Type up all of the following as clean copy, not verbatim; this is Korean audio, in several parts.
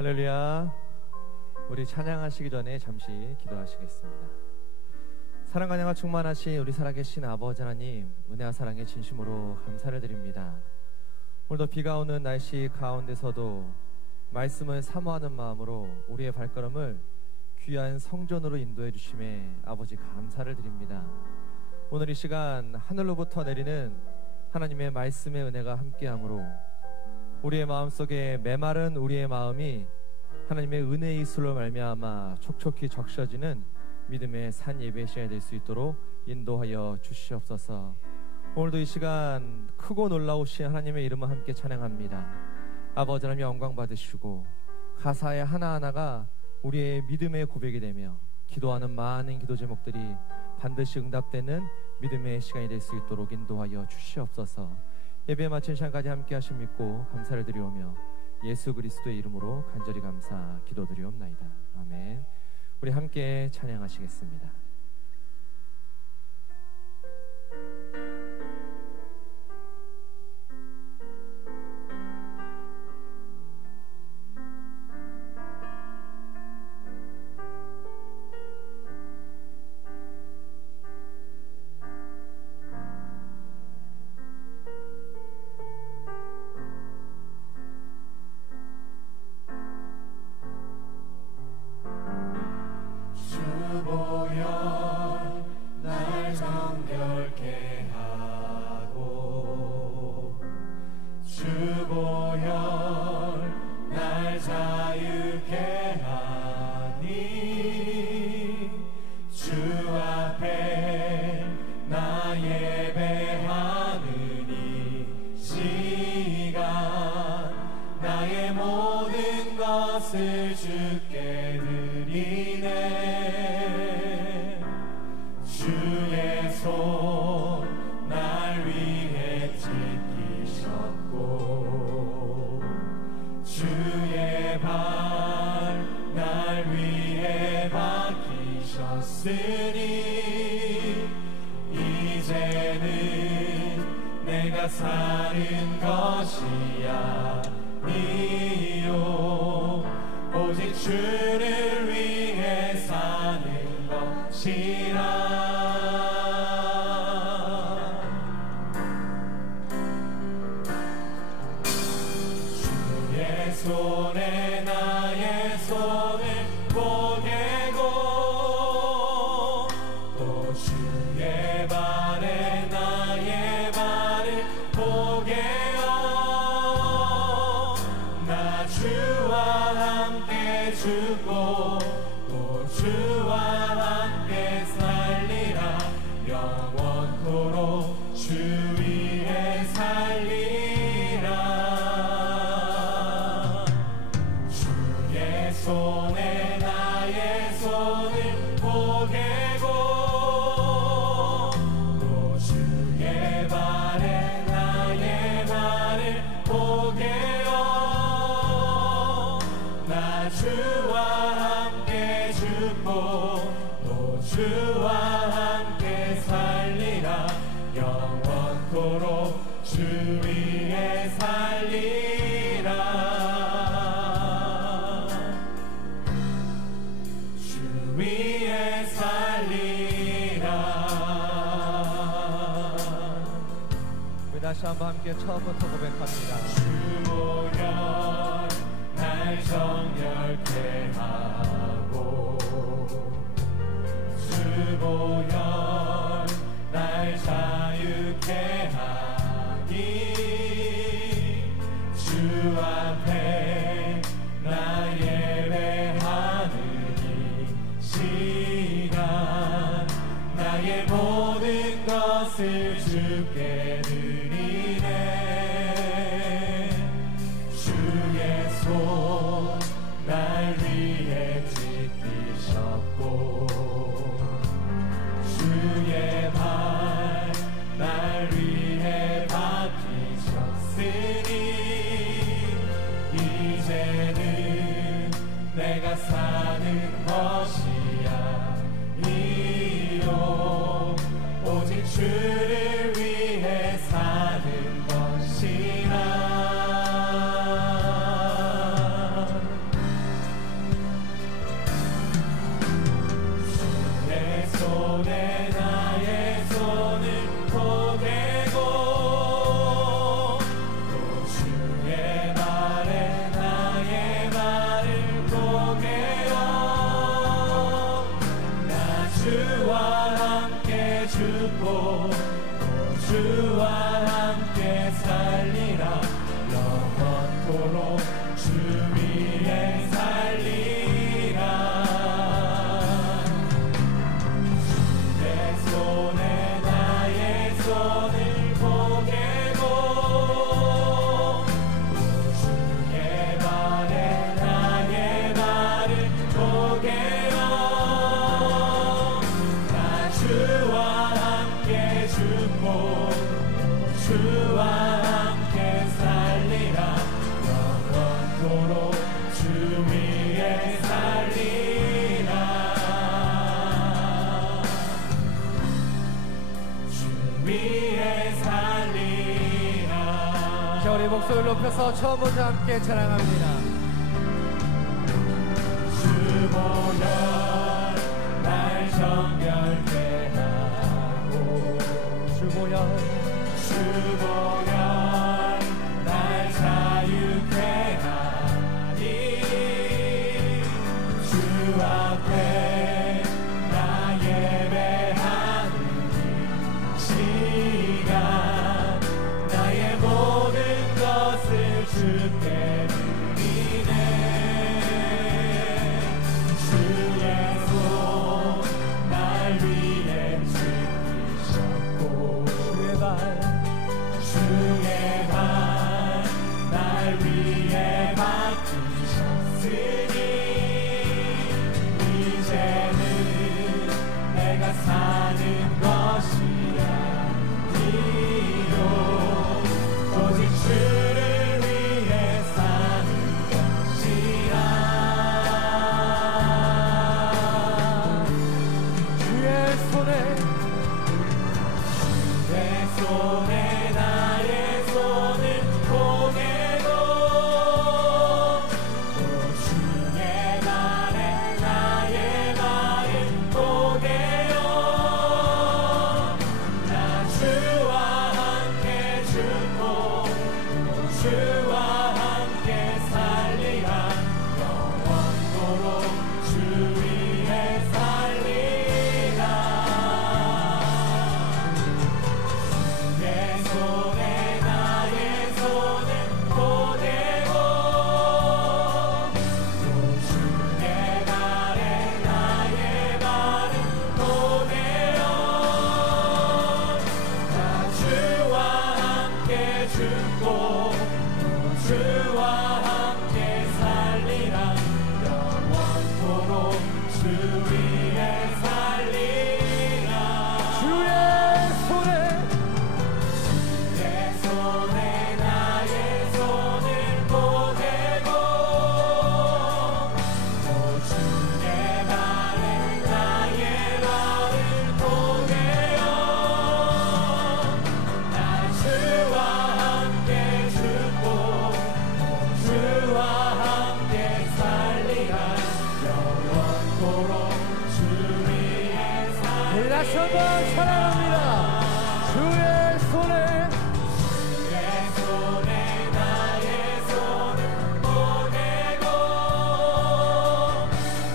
할렐루야. 우리 찬양하시기 전에 잠시 기도하시겠습니다. 사랑과 은혜가 충만하신 우리 살아계신 아버지 하나님, 은혜와 사랑의 진심으로 감사를 드립니다. 오늘도 비가 오는 날씨 가운데서도 말씀을 사모하는 마음으로 우리의 발걸음을 귀한 성전으로 인도해 주심에 아버지 감사를 드립니다. 오늘 이 시간 하늘로부터 내리는 하나님의 말씀의 은혜가 함께함으로 우리의 마음속에 메마른 우리의 마음이 하나님의 은혜의 이슬로 말미암아 촉촉히 적셔지는 믿음의 산 예배 시간이 될 수 있도록 인도하여 주시옵소서. 오늘도 이 시간 크고 놀라우신 하나님의 이름을 함께 찬양합니다. 아버지 하나님 영광 받으시고 가사의 하나하나가 우리의 믿음의 고백이 되며 기도하는 많은 기도 제목들이 반드시 응답되는 믿음의 시간이 될 수 있도록 인도하여 주시옵소서. 예배 마친 시간까지 함께 하심 믿고 감사를 드리오며 예수 그리스도의 이름으로 간절히 감사 기도드리옵나이다. 아멘. 우리 함께 찬양하시겠습니다. 이제는 내가 사는 것이 아니요 오직 주를 위해 사는 것이라. 주의 손에 나의 손을 보게고 또 주의 발에 나의 발을 보게요. 나 주와 함께 죽고 또 주와 함께 살리라. 영원토록 주 위에 살리라. 주의 손에 나의 손을 보게고 또 주의 발에 나의 발을 보게요. 나 주와 함께 죽고 또 주와 함께 살리라. 영원토록 주 위에 살리라. 주 위에 살리라. 우리 다시 한번 함께 처음부터 고백합니다. 주 보혈 날 정결케 하고 주 보혈 날 자유케 하니 주 앞에 나 예배하는 이 시간 나의 모든 것을 주께 드리네. 주의 손 날 위해 지키셨고 주의 발 날 위해 박히셨으니 이제는 내가 사는 것이 아니요 오직 주를 위해 사는 것이라. 손에 나의 손을 포개고 또 주의 말에 나의 말을 포개어 나 주와 함께 죽고 또 주와 함께 살리라 영원토록 주 위에 살리라 내 손에 나의 손을 포개고 또 주의 말에 나의 말을 포개어 나 주와 함께 죽고 주와 함께 살리라 영원토록 주 위에 살리라 주 위에 살리라 자, 우리 목소리를 높여서 처음부터 함께 찬양합니다. 주 보혈 날 정결케 하고 주 보혈 주 보혈 날 자유케 하니 주 앞에 나 예배하는 이 시간 나의 모든 것을 주께 드리네 주의 손 날 위해 지키셨고 주의 발 날 위해 맡기셨으니 이제는 내가 사는 것이 아니요 오직 주를 위해 사는 것이라 주의 손에 내 손에 나의 손을 포개고 또 주의 말에 나의 말을 포개어 나 주와 함께 죽고 또 주와 함께 살리라 영원토록 주 위에 살리라 내 손에 나의 손을 포개고 또 주의 말에 나의 말을 포개어 나 주와 함께 죽고 또 주와 함께 살리라 영원토록 주 위에 살리라 주의 손에 내 손에 나의 손을 포개고 또 주의 말에 나의 말을 포개어 나 주와 함께 죽고 또 주와 함께 살리라 영원토록 주 위에 우리 다시 한번 찬양합니다. 주의 손에 내 손에 나의 손을 포개고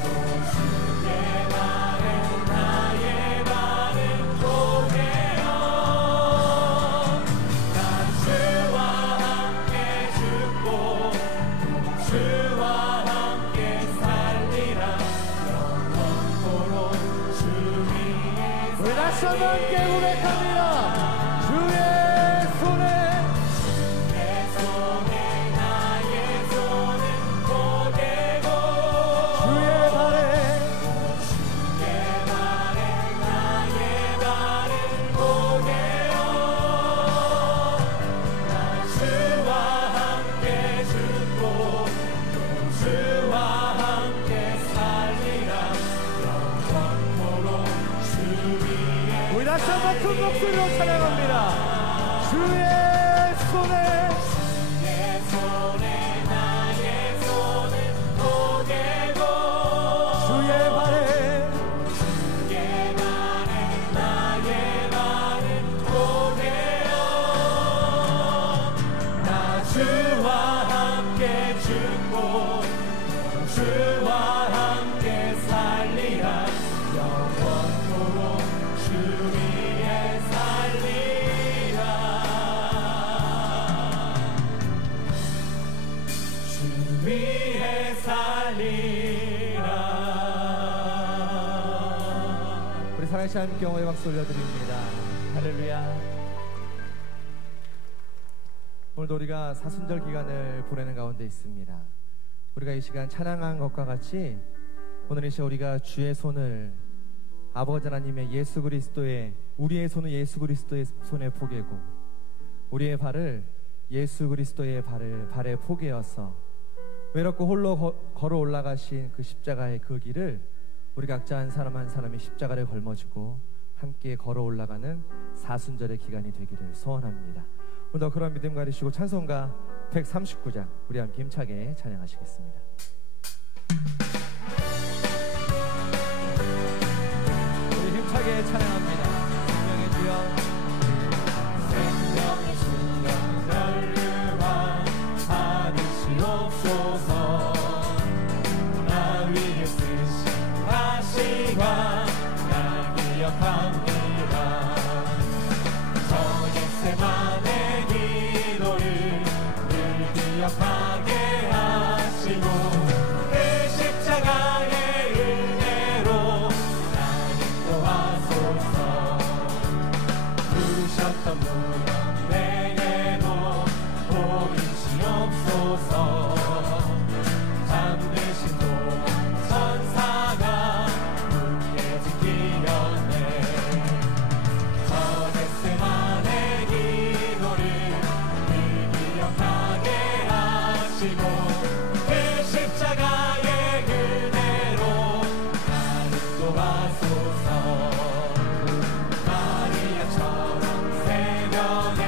또 주의 말에 나의 말을 포개어 나 주와 함께 죽고 또 주와 함께 살리라 영원토록 주 위에 우리 다시 한번 함께 고백합니다. 주의 손에 내 손에 나의 손을 포개고 주의 발에 주의 말에 나의 말을 포개어 나 주와 함께 죽고 또 주와 함께 살리라 영원토록 주 위에 우리 다시 한번 큰 목소리로 찬양합니다. 주의 손에 내 손에 나의 손을 포개고 주의 발에 주의 말에 살아계신 하나님께 영광의 박수 올려드립니다. 할렐루야. 오늘도 우리가 사순절 기간을 보내는 가운데 있습니다. 우리가 이 시간 찬양한 것과 같이 오늘 이 시간 우리가 주의 손을 아버지 하나님의 예수 그리스도의 우리의 손은 예수 그리스도의 손에 포개고 우리의 발을 예수 그리스도의 발에 포개어서 외롭고 홀로 걸어 올라가신 그 십자가의 그 길을 우리 각자 한 사람 한 사람이 십자가를 걸머쥐고 함께 걸어 올라가는 사순절의 기간이 되기를 소원합니다. 오늘도 그런 믿음 가지시고 찬송가 139장 우리 함께 힘차게 찬양하시겠습니다. 우리 힘차게 찬양합니다. 생명의 주여 생명의 주여 멸류관 받으시옵소서. 나 위에 쓰신 가시관 나 기억합니다. 저 겟세마네 기도를 늘 기억하게 하시고 그 십자가의 은혜로 나 인도하소서. 부르셨던 무덤 내게도 보이시옵소서. 잠드신 동안 천사가 굳게 지키었네. 저 겟세마네 기도를 늘 기억하게 하시고 그 십자가의 은혜로 나 인도하소서. 마리아처럼 새벽에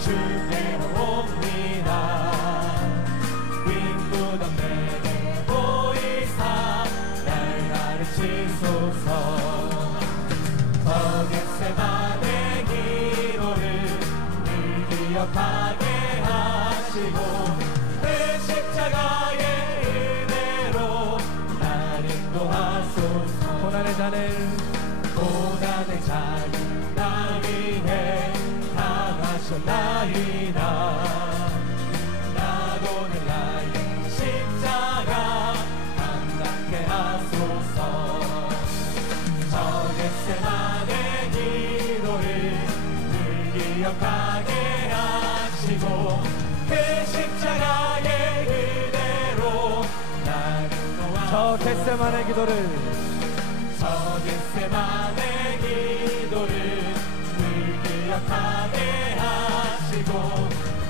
주께로 옵니다. 빈 무덤 내게 보이사 날 가르치소서. 저 겟세마네 기도를 늘 기억하게 하시고 그 십자가의 은혜로 날 인도하소서. 고난의 잔을 고난의 잔을 나 위해 당하셨나이다. 나도 늘 나의 십자가 감당케 하소서. 저 겟세마네 기도를 늘 기억하게 하시고 그 십자가의 은혜로 날 인도하소서. 저 겟세마네 기도를 저 겟세마네 기도를 늘 기억하게 하시고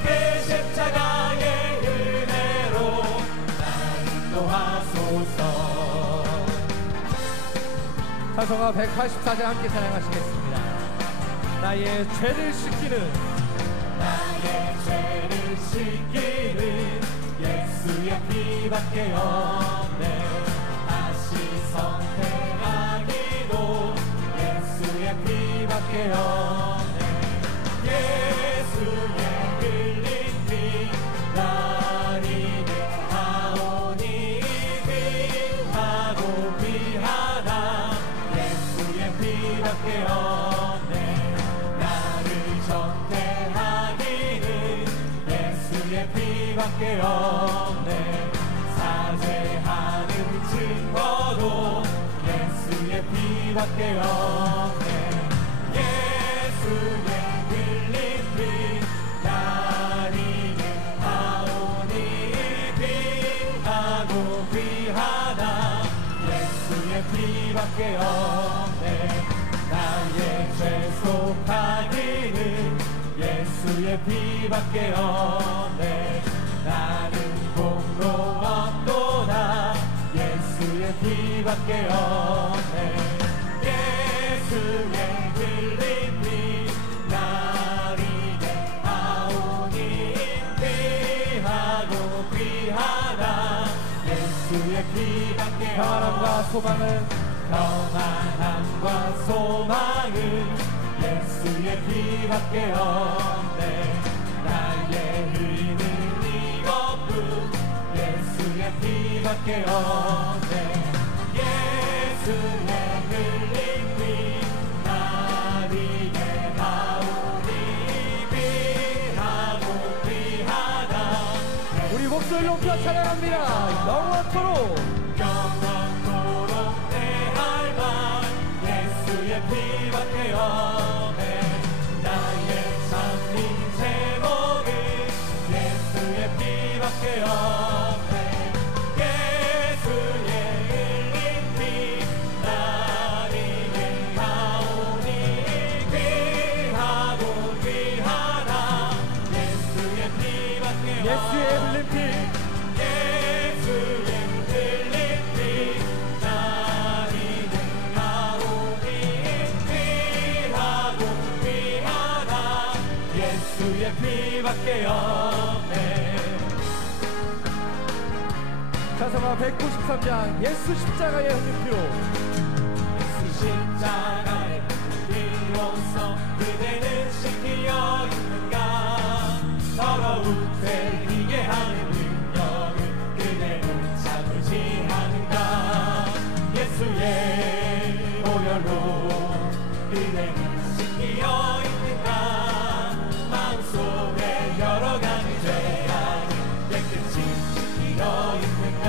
그 십자가의 은혜로 날 인도하소서. 찬송가 184장 함께 찬양하시겠습니다. 나의 죄를 씻기는 나의 죄를 씻기는 예수의 피밖에 없네. 다시 선택하기도 예수의 피밖에 없네. 예수의 흘린 피 나를 하오니 귀하고 귀하다. 예수의 피밖에 없네. 나를 전대하기는 예수의 피밖에 없네. 사죄하는 증거도 예수의 피밖에 없네. 예수의 흘린 피 나를 하오니 귀하고 귀하다. 예수의 피밖에 없네. 나의 죄 속하기는 예수의 피밖에 없네. 나는 공로 없도다. 예수의 피밖에 없네. 예수의 흘린 피 나를 하오니 귀하고 귀하다. 예수의 피밖에 평안함과 소망은 평안함과 소망은 예수의 피밖에 없네. 나의 의는 이것뿐 예수의 피밖에 없네. 예수의 흘린 피 나를 하오니 귀하고 귀하다. 우리 목소리 높여 찬양합니다. 영원토록 영원토록 내 할망 예수의 피밖에 없네. 나의 참인 제목은 예수의 피밖에 없네. 예수의 흘린 피 나를 위하오니 귀하고 귀하다. 예수의 피밖에 없네. 예수의 흘린 피 피밖에 없네. 찬송가 193장 예수 십자가의 흘린 피로 예수 십자가의 피로써 그대는 씻기어 있는가. 더러운 죄 이게 하는 능력을 그대는 참을지 않은가. 예수의 보혈로 그대는 씻기어 있는가. 마음속에 여러 가지 죄악이 깨끗이 씻기어 있는가.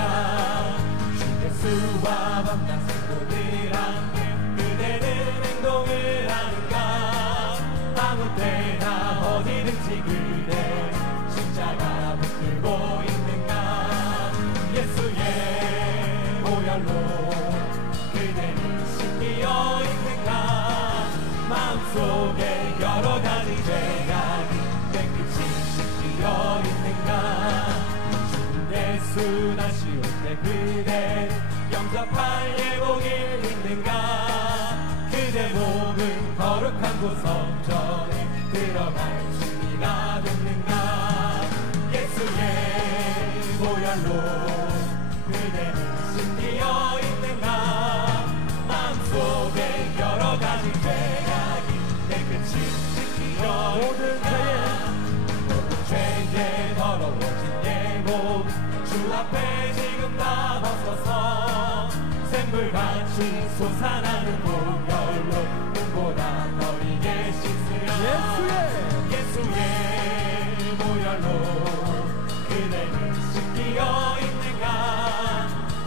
주 예수와 만난 친구들 함께 그대는 행동을 하는가. 아무 때나 어디든지 그대 십자가 붙들고 있는가. 예수의 보혈로 그대는 씻기어 있는가. 마음속에 여러 가지 죄악이 깨끗이 씻기어 있는가. 주 예수 다시 올 때 그대 영접할 예복이 있는가. 그대 몸은 거룩한 곳 성전에 들어갈 준비가 됐는가. 예수의 보혈로 그대는 씻기어 있는가. 마음속에 여러 가지 죄악이 깨끗이 씻기어 모든 죄에 더러워진 예복 주 앞에 지금 다 벗어서 샘물같이 솟아나는 보혈로 눈보다 너희게 씻으라. 예수의 보혈로 그대는 씻기어 있는가.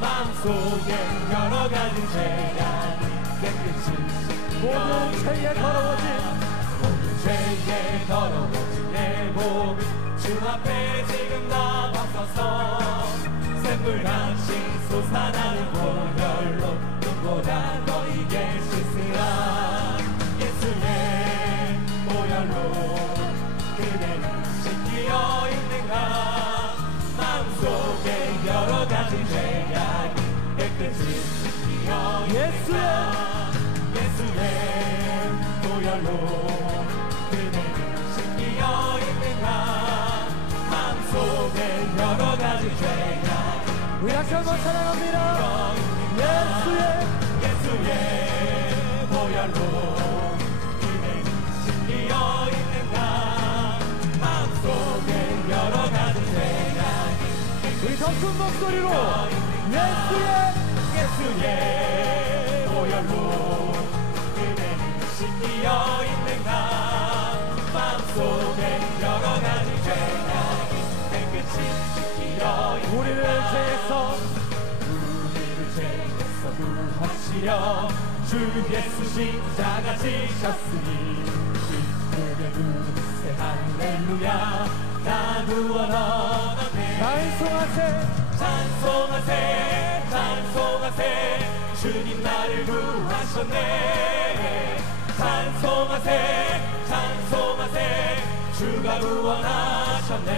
마음속에 여러 가지 죄악이 깨끗이 모든 죄에 더러워진 죄에 더러워진 예복 주 앞에 지금 다 벗어서 샘물같이 솟아나는 보혈로 눈보다 너희게 씻으라. 예수의 보혈로 그대는 씻기어 있는가. 마음속에 여러 가지 죄악이 깨끗이 씻기어 있는가. 예수의 보혈로 그대는 씻기어 있는가. 마음속에 여러 가지 죄악 우리 같이 한번 찬양합니다. 예수의 보혈로 그대는 씻기어 있는가. 마음속에 여러 가지 죄악 우리 더 큰 목소리로 예수의 보혈로 그대는 씻기어 있는가. 마음속에 여러 가지 죄악이 깨끗이 씻기어 있는가. 우리를 죄에서 구하시려 주 예수 십자가 지셨으니 기쁘게 부르세 할렐루야. 다 구원하네. 찬송하세 찬송하세 주님 나를 구하셨네. 찬송하세 찬송하세 주가 구원하셨네.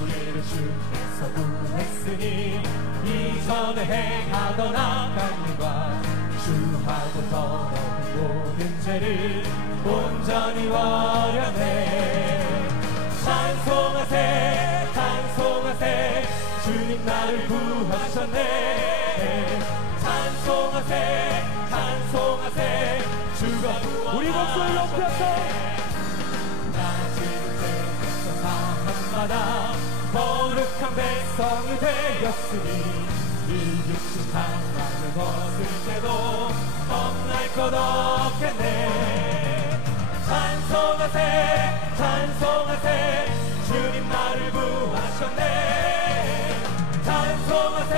우리를 주께서 구했으니 이전에 행하던 악한 일과 주하고 더러운 모든 죄를 온전히 버렸네. 찬송하세 찬송하세 주님 나를 구하셨네. 찬송하세 찬송하세 주가 구원하셨네. 우리 목소리 높여서 낮은 데에서 사함받아 거룩한 백성이 되었으니 이 육신 상황을 벗을 때도 겁날 것 없겠네. 찬송하세 찬송하세 주님 나를 구하셨네. 찬송하세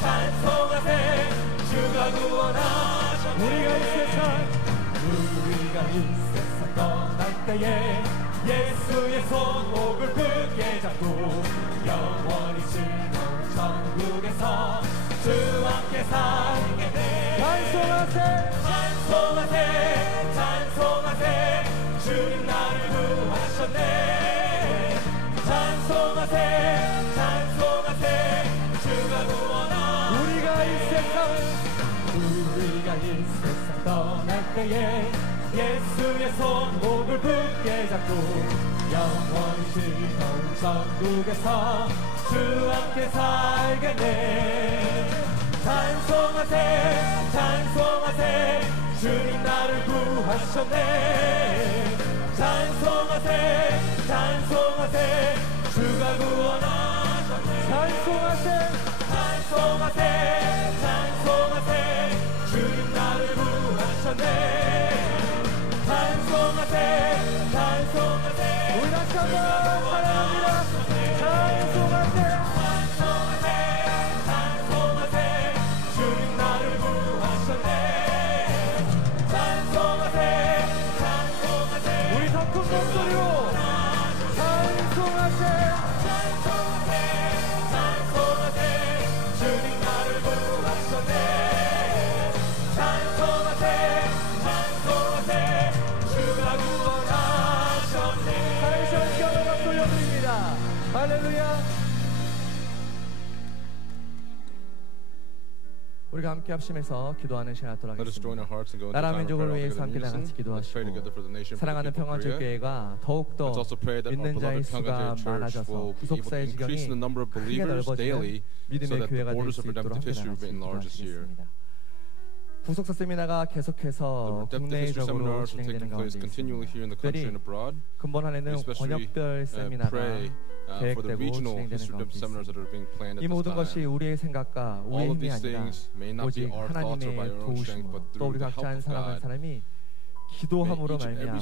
찬송하세 주가 구원하셨네. 우리가 이 세상 떠날 때에 예수의 손목을 굳게 잡고 영원히 즐거운 천국에서 주와 함께 살게 돼. 찬송하세 찬송하세 찬송하세 주님 나를 구하셨네. 찬송하세 찬송하세 주가 구원하. 우리가 이 세상 떠날 때에 예수의 손목을 굳게 잡고 영원히 즐거운 천국에서 주와 함께 살겠네. 찬송하세 찬송하세 주님 나를 구하셨네. 찬송하세 찬송하세 주가 구원하셨네. 찬송하세 찬송하세 찬송하세 주님 나를 구하셨네. 찬송하세 찬송하세 우리 다시 한번 찬양합니다. 찬송하세 찬송하세 찬송하세 주님 나를 구하셨네. 찬송하세 찬송하세 우리 더 큰 목소리로 찬송하세 찬송하세 찬송하세 주님 나를 구하셨네. 찬송하세 찬송하세 주가 구원하셨네. 다시 한번 박수 올려드립니다. 할렐루야. 우리가 함께 합심해서 기도하는 시간 갖도록 하겠습니다. 나라 민족을 위해서 함께 다 같이 기도하시고 사랑하는 평안절교회가 더욱더 믿는 자의 수가 많아져서 구속사의 지경이 크게 넓어지는 믿음의 교회가 될 수 있도록 함께 다 같이 기도하시겠습니다. 구속사 세미나가 계속해서 국내적으로 진행되는 가운데 있습니다. 특별히 근본 한해는 권역별 세미나가 계획되고 진행되는 가운데 있습니다. 이 모든 것이 우리의 생각과 우리의 힘이 아니라 오직 하나님의 도우심으로 또 우리 각자 한 사람 한 사람이 기도함으로 말미암아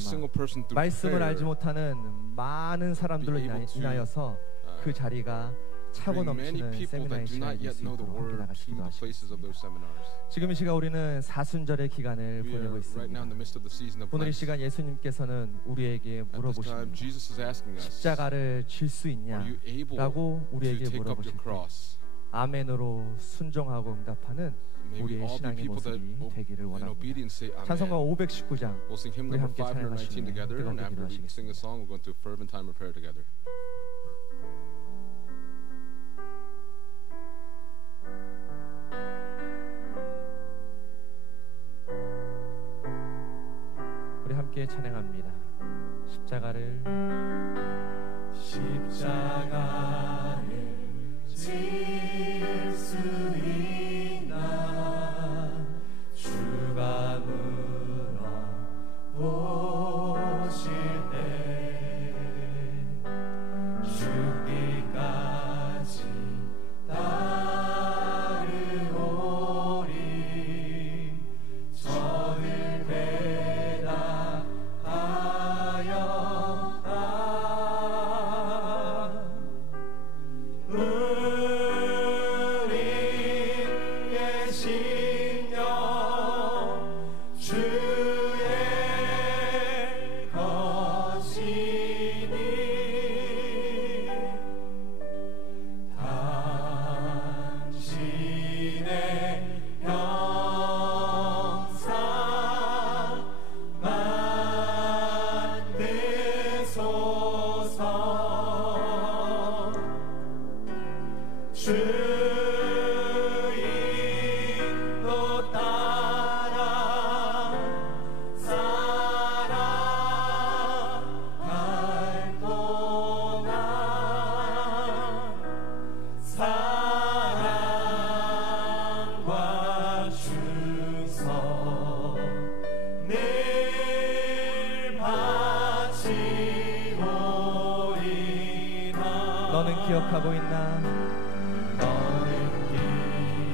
말씀을 알지 못하는 많은 사람들로 인하여서 그 자리가 차고 넘치는 세미나의 시간이 될 수 있도록 함께 나같이 기도하시겠습니다. 지금 이 시간 우리는 사순절의 기간을 보내고 있습니다. 오늘 이 시간 예수님께서는 우리에게 물어보십니다. 십자가를 질 수 있냐라고 우리에게 물어보실 때 아멘으로 순종하고 응답하는 우리의 신앙의 모습이 되기를 원합니다. 찬송가 519장 우리 함께 찬양하시며 뜨겁게 기도하시겠습니다. 우리 함께 찬양합니다. 십자가를 질 수 있나 주가 물어보실 때 죽기까지 따르오리 저를 너는 기억하고 있나? 너는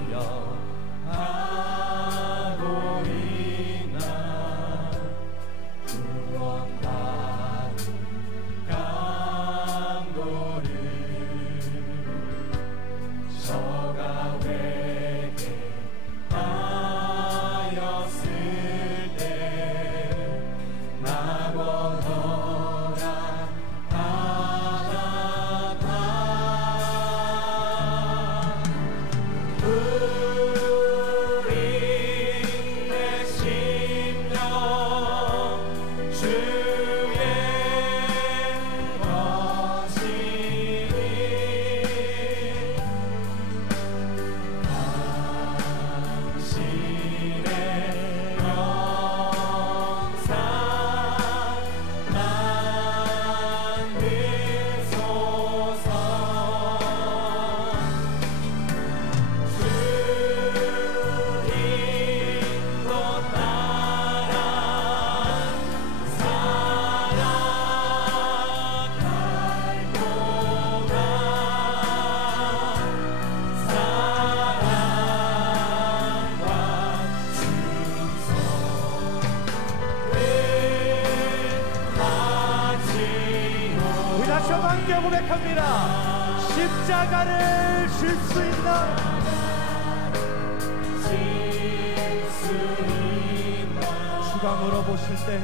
기억하고 있나? 구원받은 강도를 저가 회개하였으니 고백합니다. 십자가를 질 수 있나? 주가 물어보실 때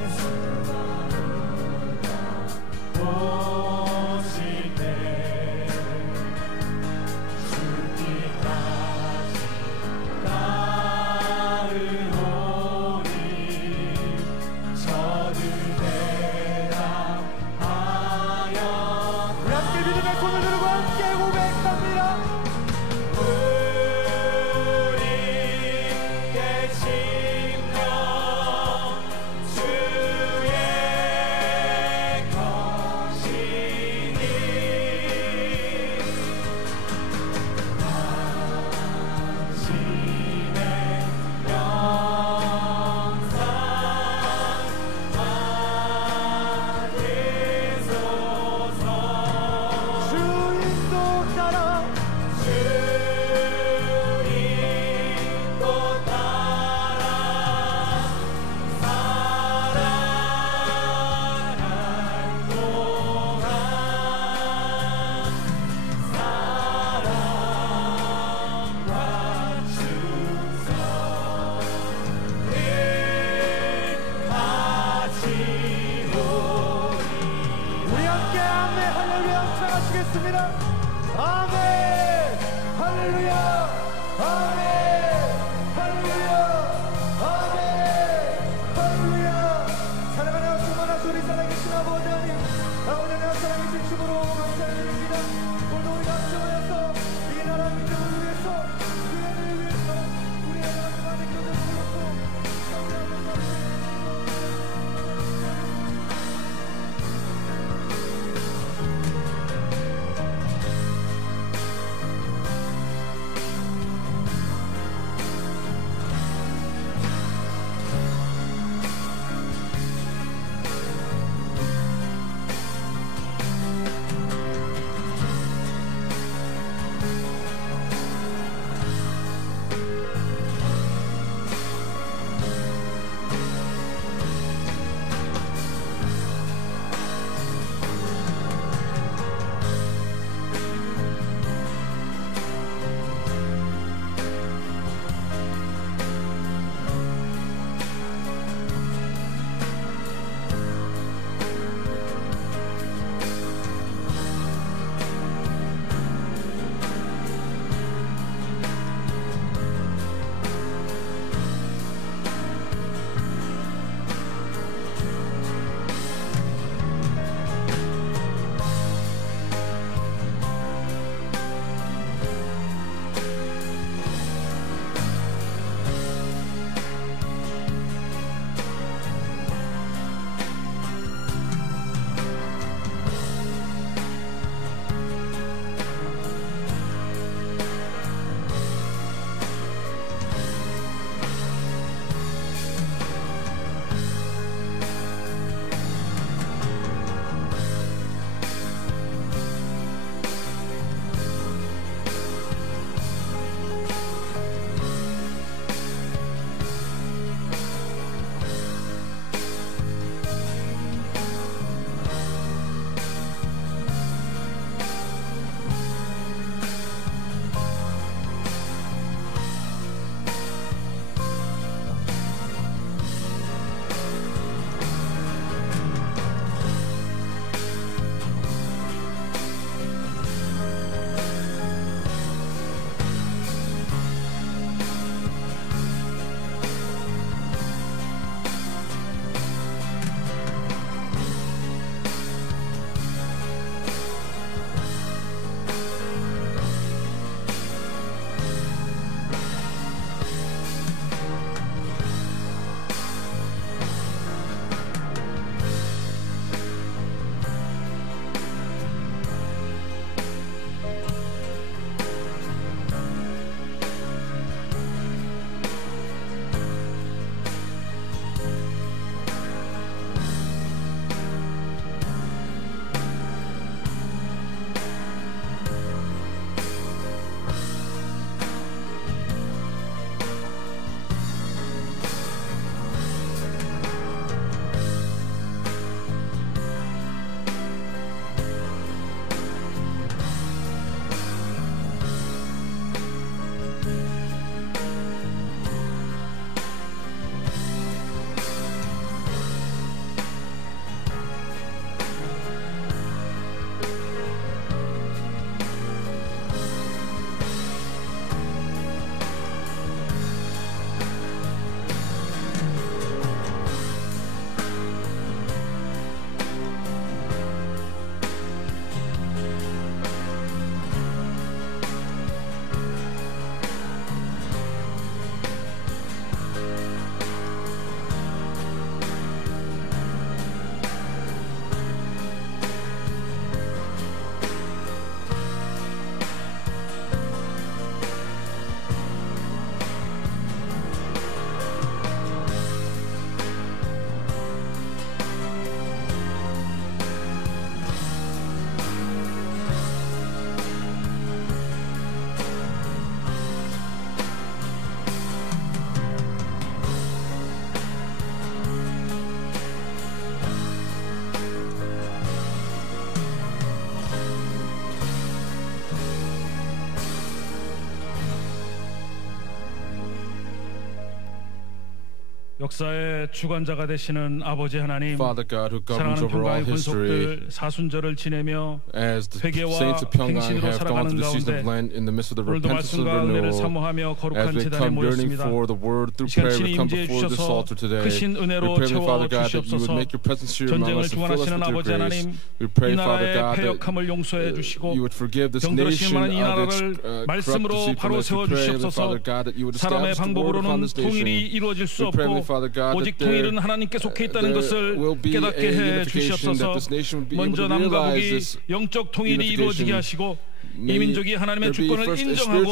역사의 주관자가 되시는 아버지 하나님, Father God, who governs 사랑하는 over all 평강의 history, 권속들 사순절을 지내며 as the 회개와 saints of Pyongyang 행신으로 have gone 살아가는 through the season 가운데 of Lent in the midst of the 오늘도 repentance and 말씀과 은혜를 renewal, 사모하며 as 거룩한 we 제단에 come yearning 모였습니다. for the word through 이 시간 prayer, 친히 we come 임재해 before this 주셔서 altar today. 크신 We 은혜로 pray, Father God, that you would 채워주시옵소서. make your presence here among 전쟁을 us and fill us 주관하시는 with your 아버지 grace. 하나님, We 이 pray, Father 나라의 God, 패역함을 용서해 that 주시고 you would forgive this 병들으신 nation 많은 이 of its 나라를 말씀으로 바로 corrupt deceitfulness. We pray, 세워주시옵소서. Father God, that you would 사람의 establish the word upon 방법으로는 this 통일이 nation. 이루어질 수 We pray, 없고 Father God, 오직 that there 통일은 하나님께 속해 있다는 것을 will be a 깨닫게 해 unification, that 주시옵소서. this nation would be able 먼저 to 남과 realize 북이 this 영적 통일이 이루어지게 하시고 이 민족이 하나님의 주권을 인정하고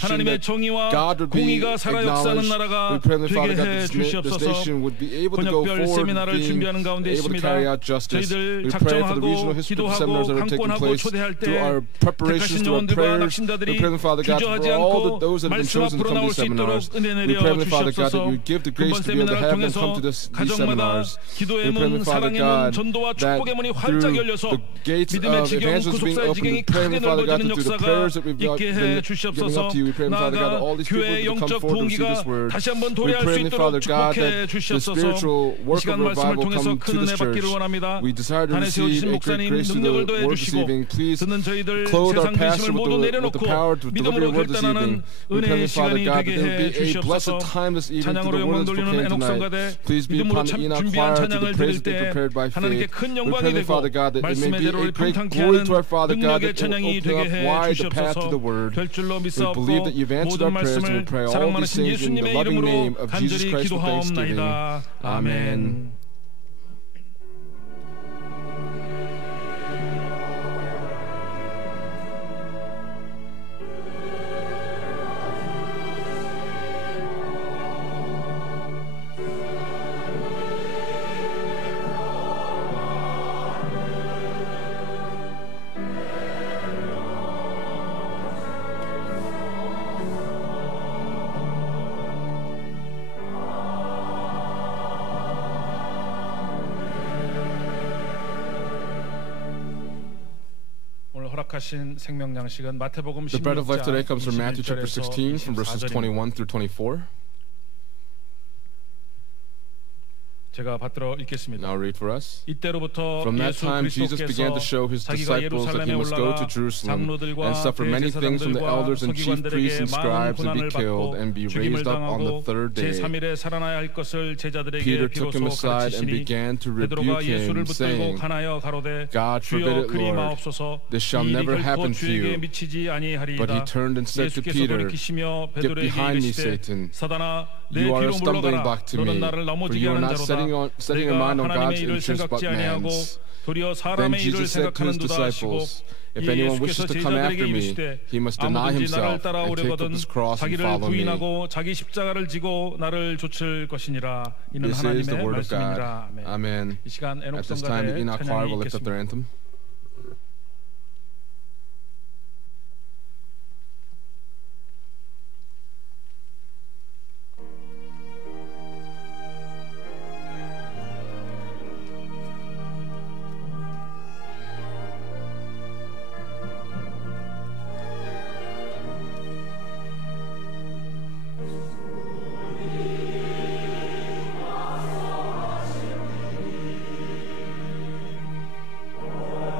하나님의 정의와 공의가 살아 역사하는 나라가 되게 해 주시옵소서. 번역별 세미나를 준비하는 가운데 있습니다. 저희들 작정하고 기도하고 강권하고 초대할 때 택하신 영혼들과 낙심자들이 주저하지 않고 말씀 앞으로 나올 수 있도록 은혜 내려 주시옵소서. 이번 세미나를 통해서 가정마다 기도의 문, 사랑의 문, 전도와 축복의 문이 활짝 열려서 믿음의 지경, 구속사의 지경이 크게 넓어지는 역사가 있게 해 주시옵소서. 나아가 교회의 영적 부흥기가 다시 한번 도래할 수 있도록 축복해 주시옵소서. 이 시간 말씀을 통해서 큰 은혜 받기를 원합니다. 단에 세우신 목사님 능력을 더해 주시고 듣는 저희들 세상 근심을 모두 내려놓고 믿음으로 결단하는 은혜의 시간이 되게 해 주시옵소서. 찬양으로 영광 돌리는 애녹성가대 믿음으로 준비한 찬양을 드릴 때 하나님께 큰 영광이 되고 말씀의 대로를 평탄케 하는 능력의 찬양이 되게 해 주시옵소서. 될 줄로 믿사옵고 모든 말씀을 사랑 많으신 예수님의 이름으로 간절히 기도하옵나이다. 아멘. 허락하신 생명 양식은 마태복음 16장 The bread of life today comes from Matthew chapter 16 from verses 21 through 24. 제가 받들어 읽겠습니다. Now read for us. 이때로부터 From that 예수 time Jesus began to show his 자기가 disciples that he 예루살렘에 must go 올라가 to Jerusalem 장로들과 and suffer many things from the elders and chief priests and scribes and be killed and be raised up on the third day. 제3일에 살아나야 할 것을 제자들에게 Peter took him 비로소 aside and 가르치시니 began to rebuke 베드로가 him, 예수를 붙들고 saying, 가나여 가로되 God 주여 forbid it, 그리 Lord. 마옵소서. This shall 이 일이 never 결코 happen to 주에게 you. 미치지 But he 아니하리이다. turned and said to 예수께서 Peter, 돌이키시며 Get 베드로에게 behind me, 이르시되 Satan. 사단아 내 You are a 뒤로 stumbling 물러가라. block to 너는 me, 나를 for 넘어지게 you are 하는 not setting 자로다. your mind on 내가 God's 하나님의 일을 interest but 생각지 아니하고 man's. 도리어 Then 사람의 일을 Jesus said to his 생각하는도다 하시고 disciples, If anyone wishes to come after me, he must deny 아무든지 나를 himself and take up 따라오려거든 his cross and 자기를 follow me. 부인하고 자기 십자가를 지고 나를 좇을 것이니라. 이는 This is the 하나님의 word of God. 말씀이니라. Amen. 이 시간 At this time, the 애녹성가대 Enoch choir 찬양이 will lift up their 있겠습니다. anthem. Oh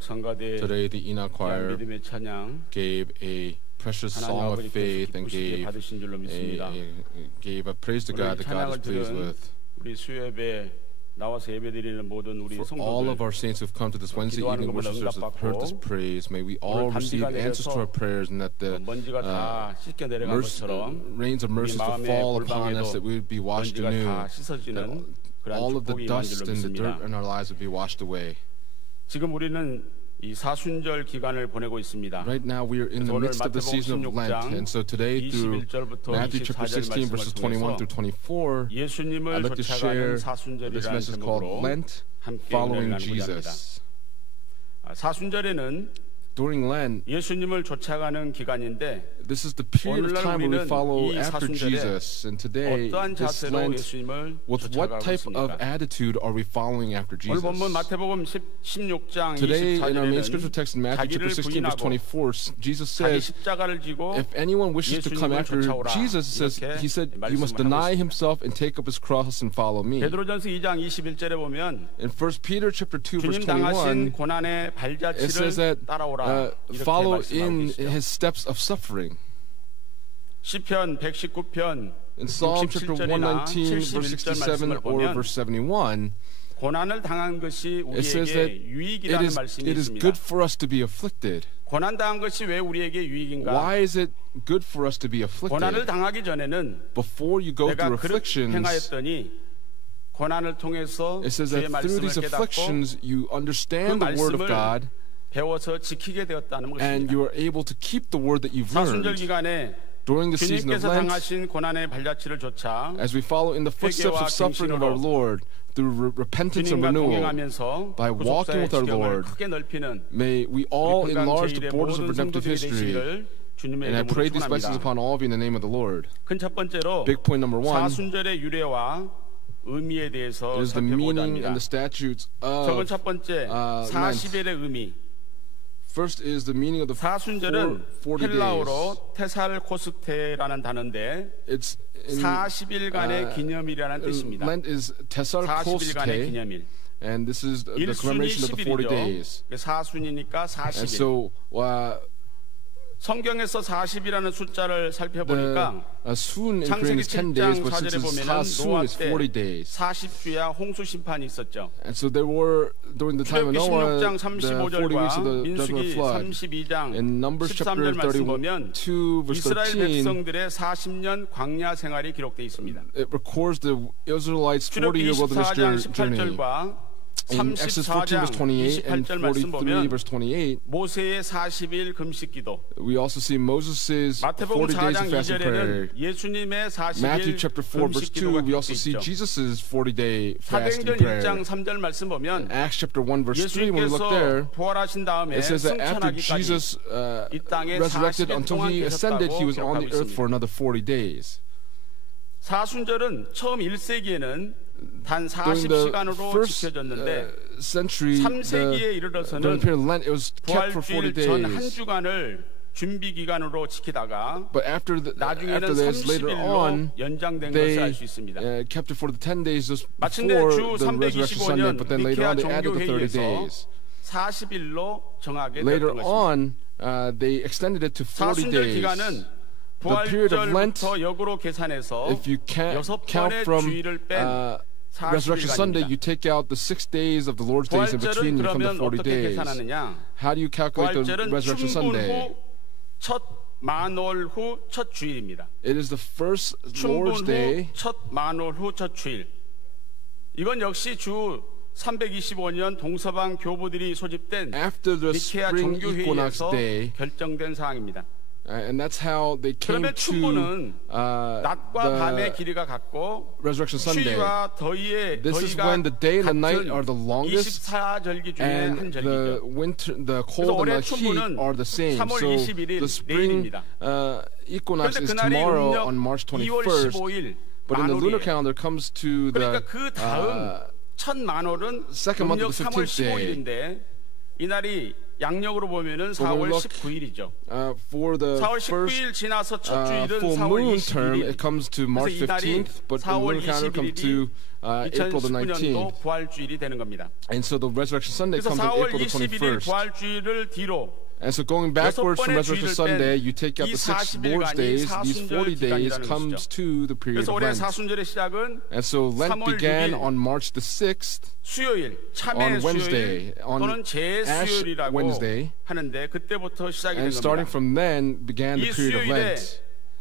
Today the Enoch choir gave a precious song of faith and gave a praise to God that God is pleased with. For all of our saints who've come to this Wednesday evening worship service have heard this praise, may we all receive answers to our prayers, and that the rains of mercy to fall upon us, that we would be washed anew, that all of the dust and the dirt in our lives would be washed away. 지금 우리는 이 사순절 기간을 보내고 있습니다. Right now we are in the midst of the season of Lent, and so today through Matthew chapter 16 verses 21 through 24, I'd like to share this message called Lent, Following Jesus. 사순절에는 During Lent, 예수님을 쫓아가는 기간인데, this is the period of time when we follow after Jesus. And today, this Lent, with what type of attitude are we following after Jesus? Today, in our main scripture text in Matthew chapter 16, verse 24, Jesus says, if anyone wishes to come after Jesus, he said, you must deny himself and take up his cross and follow me. In 1 Peter chapter 2, verse 21, it says that follow in his steps of suffering. 시편 119편 In Psalm chapter 119 verse 67 or verse 71, 고난을 당한 것이 it says that 유익이라는 말씀이 it is 있습니다. good for us to be afflicted. 고난 당한 것이 왜 우리에게 유익인가? Why is it good for us to be 고난을 afflicted? 당하기 전에는 Before you go 내가 through 그렇게 afflictions, 행하였더니 고난을 통해서 it says 주의 that through 말씀을 these 깨닫고 afflictions you 그 understand the word of 말씀을 God 배워서 지키게 되었다는 and 것입니다. you are able to keep the word that you've 사순절 learned. 기간에 During the season of 주님께서 Lent, 당하신 고난의 발자취를 쫓아 as we follow in the footsteps of suffering of our Lord through repentance and 주님과 renewal, 동행하면서 by walking 구속사의 with our 지경을 Lord, 크게 넓히는 may we all 우리 enlarge 건강 the borders of 모든 redemptive 성도들이 history. 되시기를 주님의 And I 이름으로 pray these blessings 축원합니다. upon all of you in the name of the Lord. 큰 첫 번째로 Big point number one 사순절의 유래와 의미에 대해서 is the meaning 살펴보자 and 합니다. the statutes 저건 of 첫 번째 Lent. 40일의 의미. First is the meaning of the 사순절은 40 days. 헬라어로 테살코스테라는 단어인데 It's in, 40일간의 기념일이라는 뜻입니다. Lent is 40일간의 Tesarkoste, 기념일. and this is the 일순이 commemoration of the 40 days. 10일이죠. 사순이니까 And 40일. so 성경에서 40이라는 숫자를 살펴보니까 soon in Korean is 10 days, but since soon is 40 days. 40주야 홍수 심판이 있었죠. And so there were, during the time of 출애굽기 Noah, 16장 the 40 weeks of 35절과 the judgment 민수기 flood. 32장 In Numbers 13절 chapter 말씀 보면 32, verse 이스라엘 13, 백성들의 40년 광야 생활이 기록되어 있습니다. it records the Israelites' 출애굽기 40-year wilderness 24장 journey. 18절과 In Exodus 14 verse 28 and 28절 말씀 43 보면 verse 28, 모세의 40일 금식 기도. we also see Moses' 40 마태복음 days of 4장 fasting prayer. 2절에는 예수님의 40일 Matthew chapter 4 verse 금식 2, 기도가 we also 기록되어 see 있죠. Jesus' 40-day fasting 사도행전 prayer. 1장 3절 말씀 보면 Acts chapter 1 verse 3, when we look there, 예수님께서 부활하신 다음에 it says that after 승천하기까지 Jesus 이 땅에 resurrected 40일 until 동안 he ascended, he was 계셨다고 on the earth 기록하고 for 있습니다. another 40 days. 사순절은 처음 1세기에는 단 During the 40시간으로 first 지켜졌는데 century, 3세기에 during 이르러서는 the period of Lent, it was kept for 40 부활주일 전 한 days. 주간을 준비 기간으로 지키다가 But after 나중에는 this, later 30일로 on, 연장된 they 것을 알 수 있습니다. kept it for the 10 days just 마침내 before 주 the resurrection Sunday, 325년 but then later 니케아 on they added the 30 종교회의에서 days. 40일로 정하게 Later 되었던 것입니다. on, they extended it to 40 사순절 days. 기간은 The period of Lent, 부활절부터 역으로 계산해서 if you count 6번의 from 주일을 뺀 Resurrection Sunday, 40일간입니다. you take out the 6 days of the Lord's days in between 부활절은 you from the 그러면 40 어떻게 days. 계산하느냐? How do you calculate the 부활절은 Resurrection 춘분 Sunday? 후 첫 만월 후 첫 주일입니다. It is the first 춘분 Lord's 후 Day. 첫 만월 후 첫 주일. 이건 역시 주 325년 동서방 교부들이 소집된 After the 니케아 spring equinox 종교회의에서 day, 결정된 사항입니다. and that's how they came 그러면 to 춘분은 낮과 밤의 the 길이가 같고 Resurrection Sunday. 추위와 더위의 This is 더위가 when the day and the night are the 같은 longest, 24절기 중에 한 and the 절기죠. winter, the 그래서 cold and 올해 the heat 춘분은 are the same. 3월 So 21일 the spring 내일입니다. equinox 그런데 is 그날이 tomorrow 음력 on March 2월 21st. 15일 But in the lunar 만월이에요. calendar comes to 그러니까 the 그 다음 첫 만월은 second month 음력 of the 3월 15th day. 15일인데 이날이 양력으로 보면은 4월 19일이죠. For the 4월 first 19일 지나서 첫 주일은 full 4월 moon term, 21일. it comes to March 그래서 이날이 15th, but the 4월 lunar calendar comes 21일이 to April the 19th. 2019년도 부활주일이 되는 겁니다. And so the Resurrection Sunday 그래서 comes on 4월 April the 21일 21st. 부활주일을 뒤로 And so going backwards from 번의 Resurrection 주일을 Sunday, 뺀 you take out 이 the 6 40일간이 Lord's days, these 40 days 사순절 comes 기간이라는 to the period 그래서 of 올해 Lent. 사순절의 시작은 And so Lent 3월 began 6일 on March the 6th, 수요일, 참회 on Wednesday, 수요일 on 또는 Ash 제수요일이라고 Wednesday, 하는데 그때부터 시작이 된 and starting 겁니다. from then began the 이 period of 수요일에 Lent.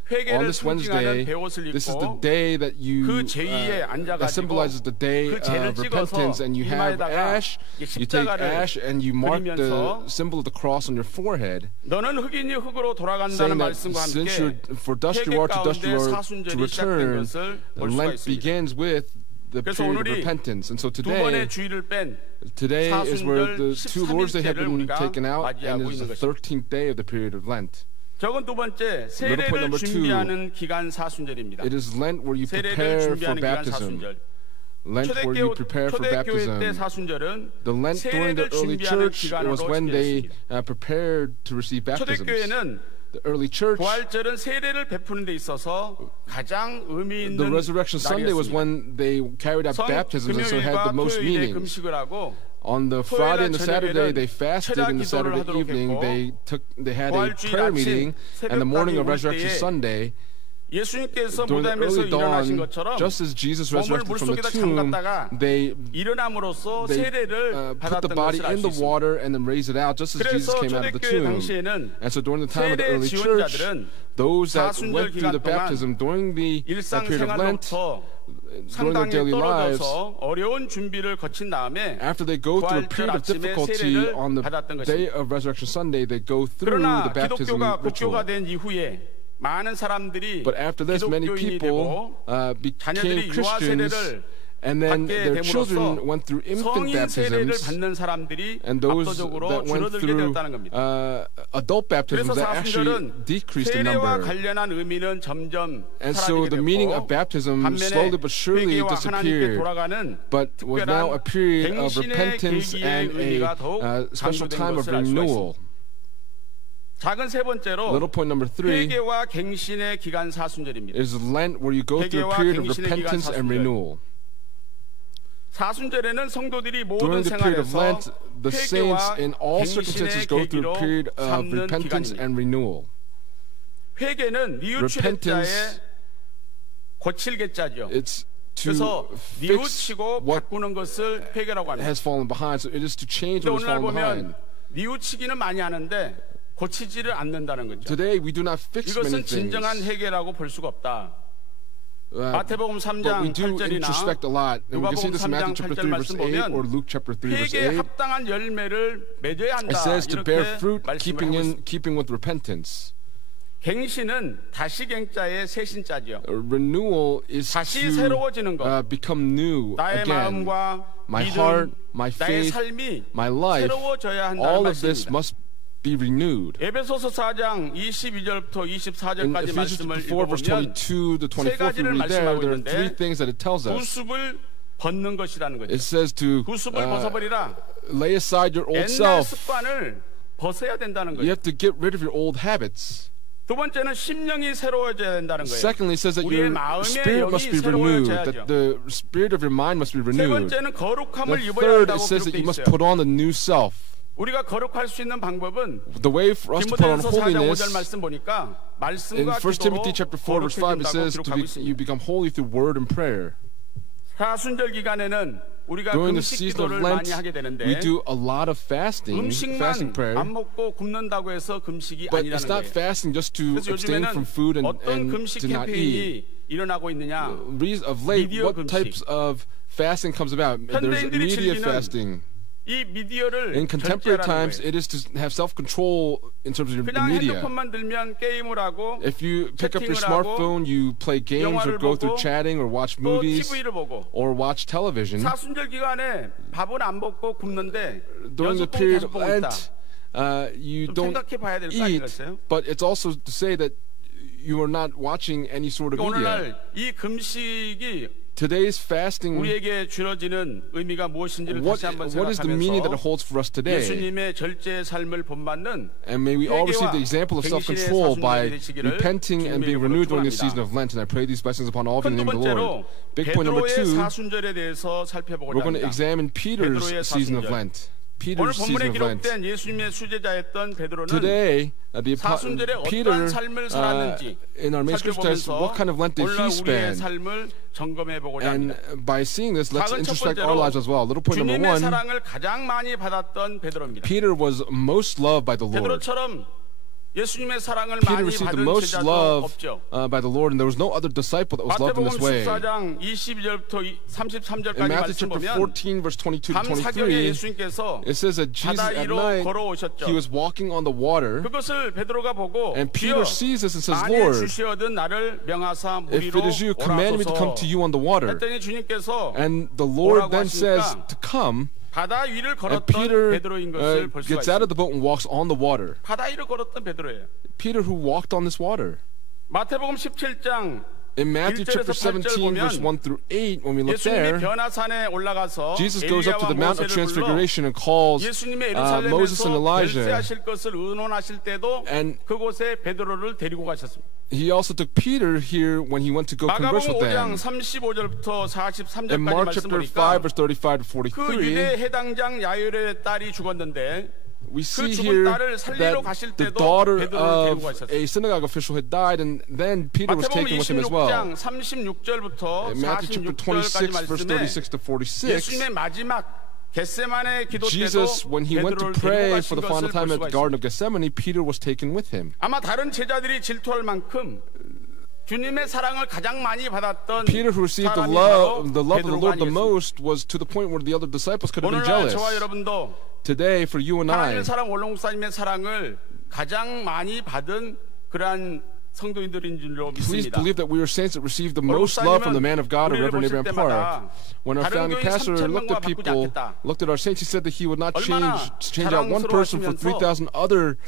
On 회개를 this 상징하는 Wednesday, 베옷을 this is the 입고 day that you 그 제위에 that 앉아가지고 symbolizes the day 그 죄를 of 찍어서 repentance, and you have 이마에다가 ash. 이 You take 십자가를 ash and you mark the 그리면서 symbol of the cross on your forehead, 너는 흑인이 흑으로 돌아간다는 saying that 말씀과 since 함께 for dust you 회개 are, to dust you 가운데 are to 사순절이 시작된 return. 것을 볼 수가 Lent 있습니다. begins with the 그래서 period of 오늘이 repentance, and so 두 today. 번의 주일을 뺀 Today is where the 사순절 2 Lord's Day have 13일째를 been 우리가 taken out, and 맞이하고 it's 있는 the 것입니다. 13th day of the period of Lent. 저건 두 번째 point 세례를 number 2. 준비하는 기간 사순절입니다. It is Lent where you 세례를 prepare for 준비하는 기간 baptism. 사순절. Lent where you prepare for 초대교회 때 baptism. 사순절은 The Lent during the 세례를 early 준비하는 church 기간으로 was when they 지냈습니다. prepared to receive baptisms. 초대교회는 The early church, 부활절은 세례를 베푸는 데 있어서 가장 의미 있는 the Resurrection Sunday was 날이었습니다. when they carried out baptisms, and so it had the 금요일과 most 토요일에 meanings. 금식을 하고 On the Friday and the Saturday, 저녁에는 they fasted. 철야 In the 기도를 Saturday 하도록 evening, 했고, they had a 부활주일 prayer 아침 meeting. And the morning of 새벽까지 올 Resurrection 때에 Sunday, 예수님께서 during the 무덤에서 early 일어나신 dawn, 것처럼 just as Jesus 몸을 resurrected from the 물속에다 tomb, 잠갔다가 they 일어남으로써 세례를 put the 받았던 body 것을 알 in 수 the 있습니다. water and then raised it out, just as Jesus 그래서 came out of the 초대교회 tomb. 당시에는 And so during the time of the 세례 early church, 지원자들은 those that 사순절 went through the 기간 동안 baptism during the period of Lent, 일상생활로부터 during their 상당히 daily lives, 떨어져서 어려운 준비를 거친 다음에 after they go through a period of 부활절 아침에 difficulty 세례를 on the 받았던 day 것입니다. of Resurrection Sunday, they go through 그러나 the baptism 기독교가 ritual. 국교가 된 이후에 많은 사람들이 But after this, many 기독교인이 people 되고 became 자녀들이 유아 Christians, 세례를 and then 받게 their children 됨으로써 went through infant 성인 세례를 baptisms, 받는 사람들이 and those 압도적으로 that went 줄어들게 through 되었다는 겁니다. adult baptisms 그래서 that actually 사순절은 decreased in 세례와 number. 관련한 의미는 점점 And so 사라지게 the meaning of 되었고 baptism 반면에 slowly but surely 회개와 하나님께 disappeared, 돌아가는 but was now a period of 갱신의 repentance 계기의 and 의미가 a 더욱 special 강조된 time of 것을 알 수가 renewal. 있습니다. 작은 세 번째로 Little point number 3 회개와 갱신의 기간 사순절입니다. is Lent, where you go through a 회개와 period of 갱신의 repentance 기간 and 사순절. renewal. 사순절에는 성도들이 모든 During the period of 생활에서 Lent, the saints 회개와 in all circumstances 갱신의 go through 계기로 a period of 삼는 repentance 기간입니다. and renewal. 회개는 뉘우치는 자의 Repentance, 고칠 개자죠. it's to 그래서 fix 뉘우치고 what 바꾸는 것을 회개라고 합니다. has fallen behind. So it is to change 근데 what has 오늘날 fallen behind. 보면 뉘우치기는 많이 하는데 고치지를 않는다는 거죠. Today we do not fix many 이것은 things, 진정한 회개라고 볼 수가 없다. but 마태복음 we 3장 do 8절이나 introspect a lot. And we can see 누가복음 this in Matthew 3장 chapter 3 8절 verse 말씀 8 or 보면 Luke chapter 3 verse 회개에 8. 합당한 열매를 맺어야 한다. It says to bear 이렇게 fruit, 말씀을 keeping 하고 있습니다. keeping with repentance. 갱신은 다시갱자의 새신자지요. Renewal is 다시 to 새로워지는 것. become new 나의 again. 마음과 My 믿음, heart, my 나의 faith, 삶이 my life, 새로워져야 한다는 all of this 말씀입니다. must be renewed. 에베소서 4장 22절부터 In 24절까지 Ephesians 말씀을 4 verse 읽어보면 22 to 24, 세 if we 가지를 read there, 말씀하고 there are three 있는데 things that it tells us. 구습을 벗는 것이라는 거죠. It says to 구습을 벗어버리라. lay aside your old 옛날 self. 습관을 벗어야 된다는 You 거예요. have to get rid of your old habits. 두 번째는 심령이 새로워져야 된다는 거예요. Secondly, it says that 우리의 your 마음의 spirit must 영이 be renewed, 새로워져야죠. that the spirit of your mind must be 세 renewed. 번째는 거룩함을 The 입어야 third, 한다고 it says that 기록되어 you must 있어요. put on the new self. 우리가 거룩할 수 있는 방법은 The way for us to put on 디모데전서 4장 5절 holiness, 말씀 보니까 in 말씀과 1 Timothy 기도로 chapter 4 verse 5, it 거룩해진다고 says 기록하고 you 있습니다. become holy through word and prayer. 사순절 기간에는 우리가 During the 금식 season of 기도를 Lent, 많이 하게 되는데 we do a lot of fasting 음식만 prayer. 안 먹고 굶는다고 해서 금식이 But it's 아니라는 not 거예요. fasting just to 그래서 abstain 요즘에는 from food and 어떤 금식 to not eat. 캠페인이 일어나고 있느냐? Of late, 미디어 what 금식. types of fasting comes about? There's 현대인들이 media 즐기는 fasting. 이 미디어를 In contemporary 절제하라는 times, 거예요. it is to have self-control in terms of your 그냥 media. 핸드폰만 들면 게임을 하고 If you pick up your 채팅을 하고 smartphone, you play games or 영화를 go through 보고 chatting or watch 또 movies TV를 보고 or watch television. 사순절 기간에 밥은 안 먹고 굶는데 During the 연속봉 period 계속 of 보고 있다. Lent, you 좀 don't 생각해 봐야 될 거 eat, 아니겠어요? but it's also to say that you are not watching any sort of media. 오늘날 이 금식이 Today's fasting. 우리에게 주어지는 의미가 무엇인지를 What 다시 한번 is the meaning that it holds for us today? 예수님의 절제의 삶을 본받는 And may we all receive the example of self-control by repenting and being renewed during the season of Lent. And I pray these blessings upon all of you in the name of the Lord. Big point number 2, 사순절에 대해서 살펴보고자 we're going to 합니다. examine Peter's season of Lent. 오늘 Peter's 본문에 season of Lent. 기록된 예수님의 수제자였던 베드로는 Today, 사순절에 Peter, 어떤 삶을 살았는지 in our main scripture says, what kind of Lent did 오늘날 he 우리의 spend? 삶을 점검해 보고자 And 합니다. by seeing this, let's 작은 첫 introspect our 번째로 lives as well. Little point number 주님의 1, 사랑을 가장 많이 받았던 베드로입니다. Peter was most loved by the Lord. 베드로처럼 예수님의 사랑을 Peter 많이 received the 받은 most 제자도 love 없죠. by the Lord, and there was no other disciple that was loved in 마태복음 this way. 14장 22절부터 In 33절까지 Matthew 말씀 chapter 보면 14, verse 22 to 밤 사경에 23, 예수님께서 it says that Jesus 바다 at 위로 night, 걸어오셨죠. he was walking on the water, 그것을 베드로가 보고 and 주여 Peter sees this and says, 만일 Lord, 주시어든 나를 명하사 if 무리로 it is you, command me to come to 오라소서 you on the water. 했더니 주님께서 And the Lord 오라고 then says 하시니까 to come, 바다 위를 and 걸었던 Peter 베드로인 것을 볼 수가 gets out 있습니다. of the boat and walks on the water. 바다 위를 걸었던 베드로예요. Peter who walked on this water. 마태복음 17장 In Matthew chapter 17, verse 1 through 8, when we look 예수님이 there, 변화산에 올라가서 Jesus goes up to the Mount of 엘리야와 모세를 불러 Transfiguration and calls 예수님의 Moses and 예루살렘에서 Elijah. 별세하실 것을 의논하실 때도 And 그곳에 베드로를 데리고 가셨습니다. he also took Peter here when he went to go converse 마가복음 with 5장 them. 35절부터 In 43절까지 Mark 말씀 chapter 보니까 5, verse 35 to 그 43, 유대 해당장 야이로의 딸이 죽었는데 we see 죽은 here 딸을 살리러 가실 that the 때도 daughter 베드로를 데리고 of 가셨어요. a synagogue official had died, and then Peter was 마태복음 taken with him as well. 26장 36절부터 In Matthew chapter 46절까지 26, verse 말씀에 36 to 46, 예수님의 마지막 겟세마네 기도 때도 Jesus, when he went to 베드로를 데리고 pray 가신 for the final 것을 time 볼 at the 수가 Garden 있습니다. of Gethsemane, Peter was taken with him. 아마 다른 제자들이 질투할 만큼 주님의 사랑을 가장 많이 받았던 Peter, who received the 사람이 love 바로 of the Lord the 베드로가 most, was to the point where the other disciples could have been 오늘날 jealous. 저와 여러분도 Today, for you and I, 하나님의 사랑 원롱사님의 사랑을 가장 많이 받은 그러한 성도인들인 줄로 please 믿습니다. believe that we are saints that received the most love from the man of God, Reverend Abraham Park. When our founding pastor looked at people, looked at our saints, he said that he would not change out one person for 3,000 other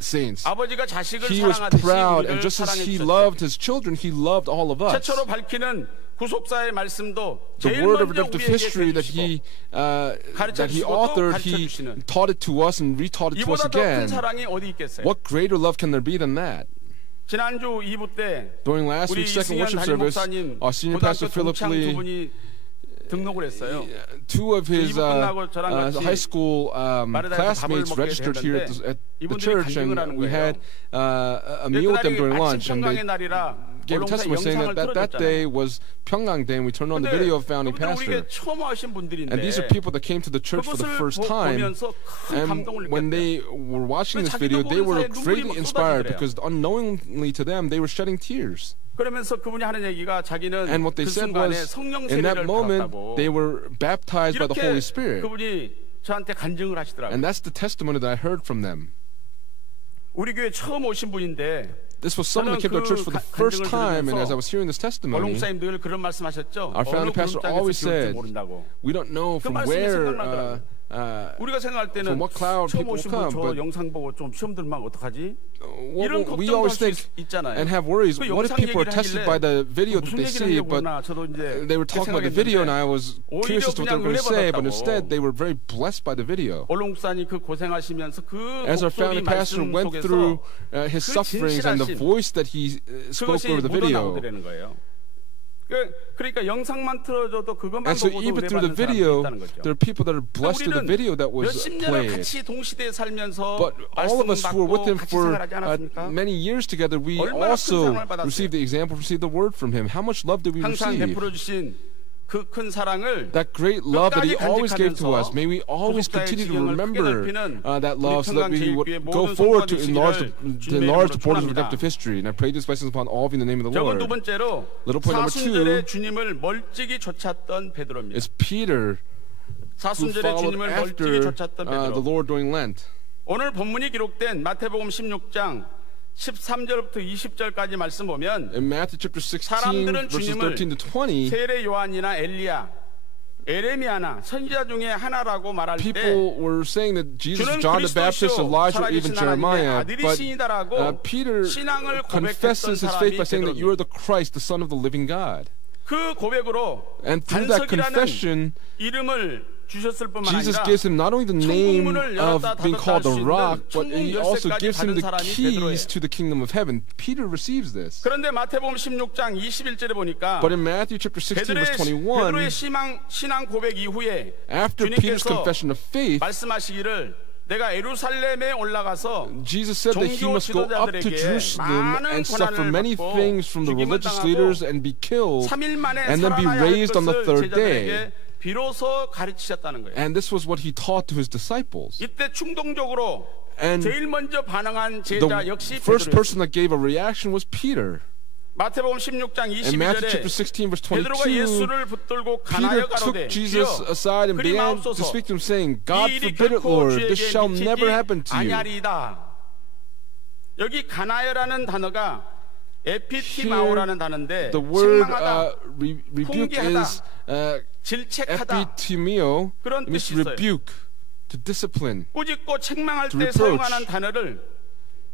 saints. 아버지가 자식을 He was 사랑하듯이 proud, 우리를 and just as 사랑해 he 주셨죠. loved his children, he loved all of us. 최초로 밝히는 구속사의 말씀도 The 제일 word of 먼저 redemptive 우리에게 history that he authored, he taught it to us and retaught it to us 이보다 더 큰 again. 사랑이 어디 있겠어요? What greater love can there be than that? 지난주 2부 때 During last 우리 week's second 이승현 worship 담임 service, 목사님 our senior pastor 고등학교 Philip 동창 두 Lee, 분이 등록을 했어요. two of his 끝나고 저랑 같이 high school 마르다에서 밥을 classmates 먹게 registered here at the 이분들이 church, 간증을 and 하는 we 거예요. had a meal with them during lunch, and 평강의 they 날이라 gave a testimony saying that day was Pyeonggang Day, and we turned on the video of founding pastor. 우리가 처음 오신 분들인데 And these are people that came to the church for the first time, and when they were watching this video, they were greatly inspired because unknowingly to them, they were shedding tears. 그러면서 그분이 하는 얘기가 자기는 And what they 그 said 순간에 was, 성령 in that 세례를 moment, 받았다고 they were baptized by the Holy Spirit. 그분이 저한테 간증을 하시더라고요. And that's the testimony that I heard from them. 우리 교회 처음 오신 분인데 This was someone that came to our church for the first time, and as I was hearing this testimony, 원롱사님 늘 그런 말씀하셨죠. our founding pastor always said, we don't know from where, 우리가 생각할 때는 from what cloud 처음 people 오신 come, 분 저 but 영상 보고 좀 시험 들면 어떡하지? 이런 we 걱정도 always 할 think 수 있잖아요. and have worries. 그 What if 영상 people are 얘기를 tested 하길래 by the video that 무슨 they 얘기를 see, 하려고 but 그러나 저도 이제 they were talking about the video, and I was curious as to what they were going to say, but instead they were very blessed by the video. 원롱사님 그 고생하시면서 그 As our 목소리 founding pastor 말씀 went 속에서 through his 그 sufferings and the 진실하심, voice that he spoke 그것이 over the video. 묻어나오더라는 거예요. 그러니까 영상만 틀어줘도 그것만 And so 보고도 even 은혜 through the 받는 사람이 video, 있다는 거죠. there are people that are blessed through the video that was 몇십 년을 played. 같이 동시대에 살면서 But all of 말씀 us who were with 받고 him 같이 for 생활하지 않았습니까? many years together, we 얼마나 큰 also 사랑을 받았어요. received the example, received the word from him. How much love did we 항상 receive? 베풀어 주신 그 큰 사랑을 That great love that he 끝까지 always gave to us. 간직하면서 May we always 구속사의 continue to 지경을 remember 크게 넓히는 that love, so that we would 평강제일교회 go 모든 forward to 성도들 enlarge 주님의 the 이름으로 borders of 축원합니다. redemptive history. And I pray these blessings upon all of you in the name of the 저건 두 Lord. 번째로 Little point number 사순절에 2 주님을 멀찍이 쫓았던 베드로입니다. is Peter, who 사순절에 followed 주님을 멀찍이 after 쫓았던 the 베드로. Lord during Lent. 오늘 본문이 기록된 마태복음 16장 13절부터 20절까지 말씀 보면 In Matthew chapter 16, 사람들은 verses 주님을 13 to 20, 세례 요한이나 엘리야, 에레미야나 선지자 중에 하나라고 말할 때 people were saying that Jesus, 주는 John the Baptist, 그리스도시요 Elijah, or even 살아계신 하나님의 Jeremiah, 아들이시니다라고 but Peter 신앙을 고백했던 confesses his faith by saying that you 사람이 are the Christ, the Son of the living God. 그 고백으로 And through that confession, 이름을 주셨을 뿐만 Jesus 아니라 gives him not only the name of being called the rock, but he also gives him the keys to the kingdom of heaven. Peter receives this. 그런데 마태복음 16장 21절에 보니까 But in Matthew chapter 16 verse 21, 베드로의 신앙 고백 이후에 after Peter's confession of faith, 말씀하시기를 내가 예루살렘에 올라가서 Jesus said that he must go up to Jerusalem and suffer many things from the religious leaders and be killed and then be raised on the third day. 비로소 가르치셨다는 거예요. And this was what he taught to his disciples. 이때 충동적으로 제일 먼저 반응한 The 제자 역시 first 베드로였어요. person that gave a reaction was Peter. 마태복음 16장 In Matthew 22절에 chapter 16 verse 베드로가 22, 예수를 붙들고 Peter 가나여 took 가로되 Jesus 주여 aside and 그리 began to 마옵소서 speak to him, saying, God 이 일이 forbid it, 결코 Lord, this 주에게 shall never 미치지 happen to you. 아니하리이다. 여기 가나여라는 단어가 에피티마오라는 단어인데 The word 책망하다, rebuke is 질책하다 epitimio. 그런 It means 뜻이 to 있어요. rebuke, to discipline. 꾸짖고 책망할 To 때 reproach. 사용하는 단어를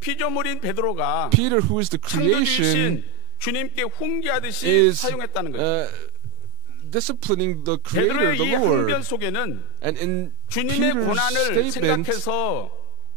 피조물인 베드로가 Peter, who is the creation, 창조주이신 주님께 훈계하듯이 is 사용했다는 거예요. disciplining the Creator, 베드로의 the 이 항변 Lord. 속에는 And in 주님의 Peter's 고난을 statement, 생각해서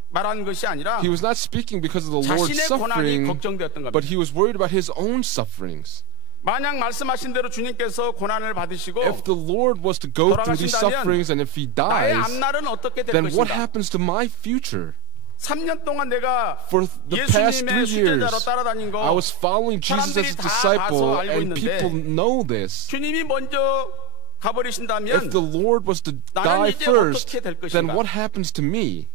말한 것이 아니라 he was not speaking because of the Lord's 자신의 고난이 suffering, 걱정되었던 but 겁니다. he was worried about his own sufferings. 만약 말씀하신 대로 주님께서 고난을 받으시고 If the Lord was to go through these 돌아가신다면 sufferings and if he 나의 dies, 앞날은 어떻게 될 then what 것인가? happens to my future? 3년 동안 내가 For the past 3 예수님의 years, 수제자로 따라다닌 I 거 was following Jesus 사람들이 as a 다 disciple, 봐서 알고 and people 있는데 know this. 주님이 먼저 If 가버리신다면 the Lord was to 나는 die 이제 first, 어떻게 될 then 것인가? what happens to me?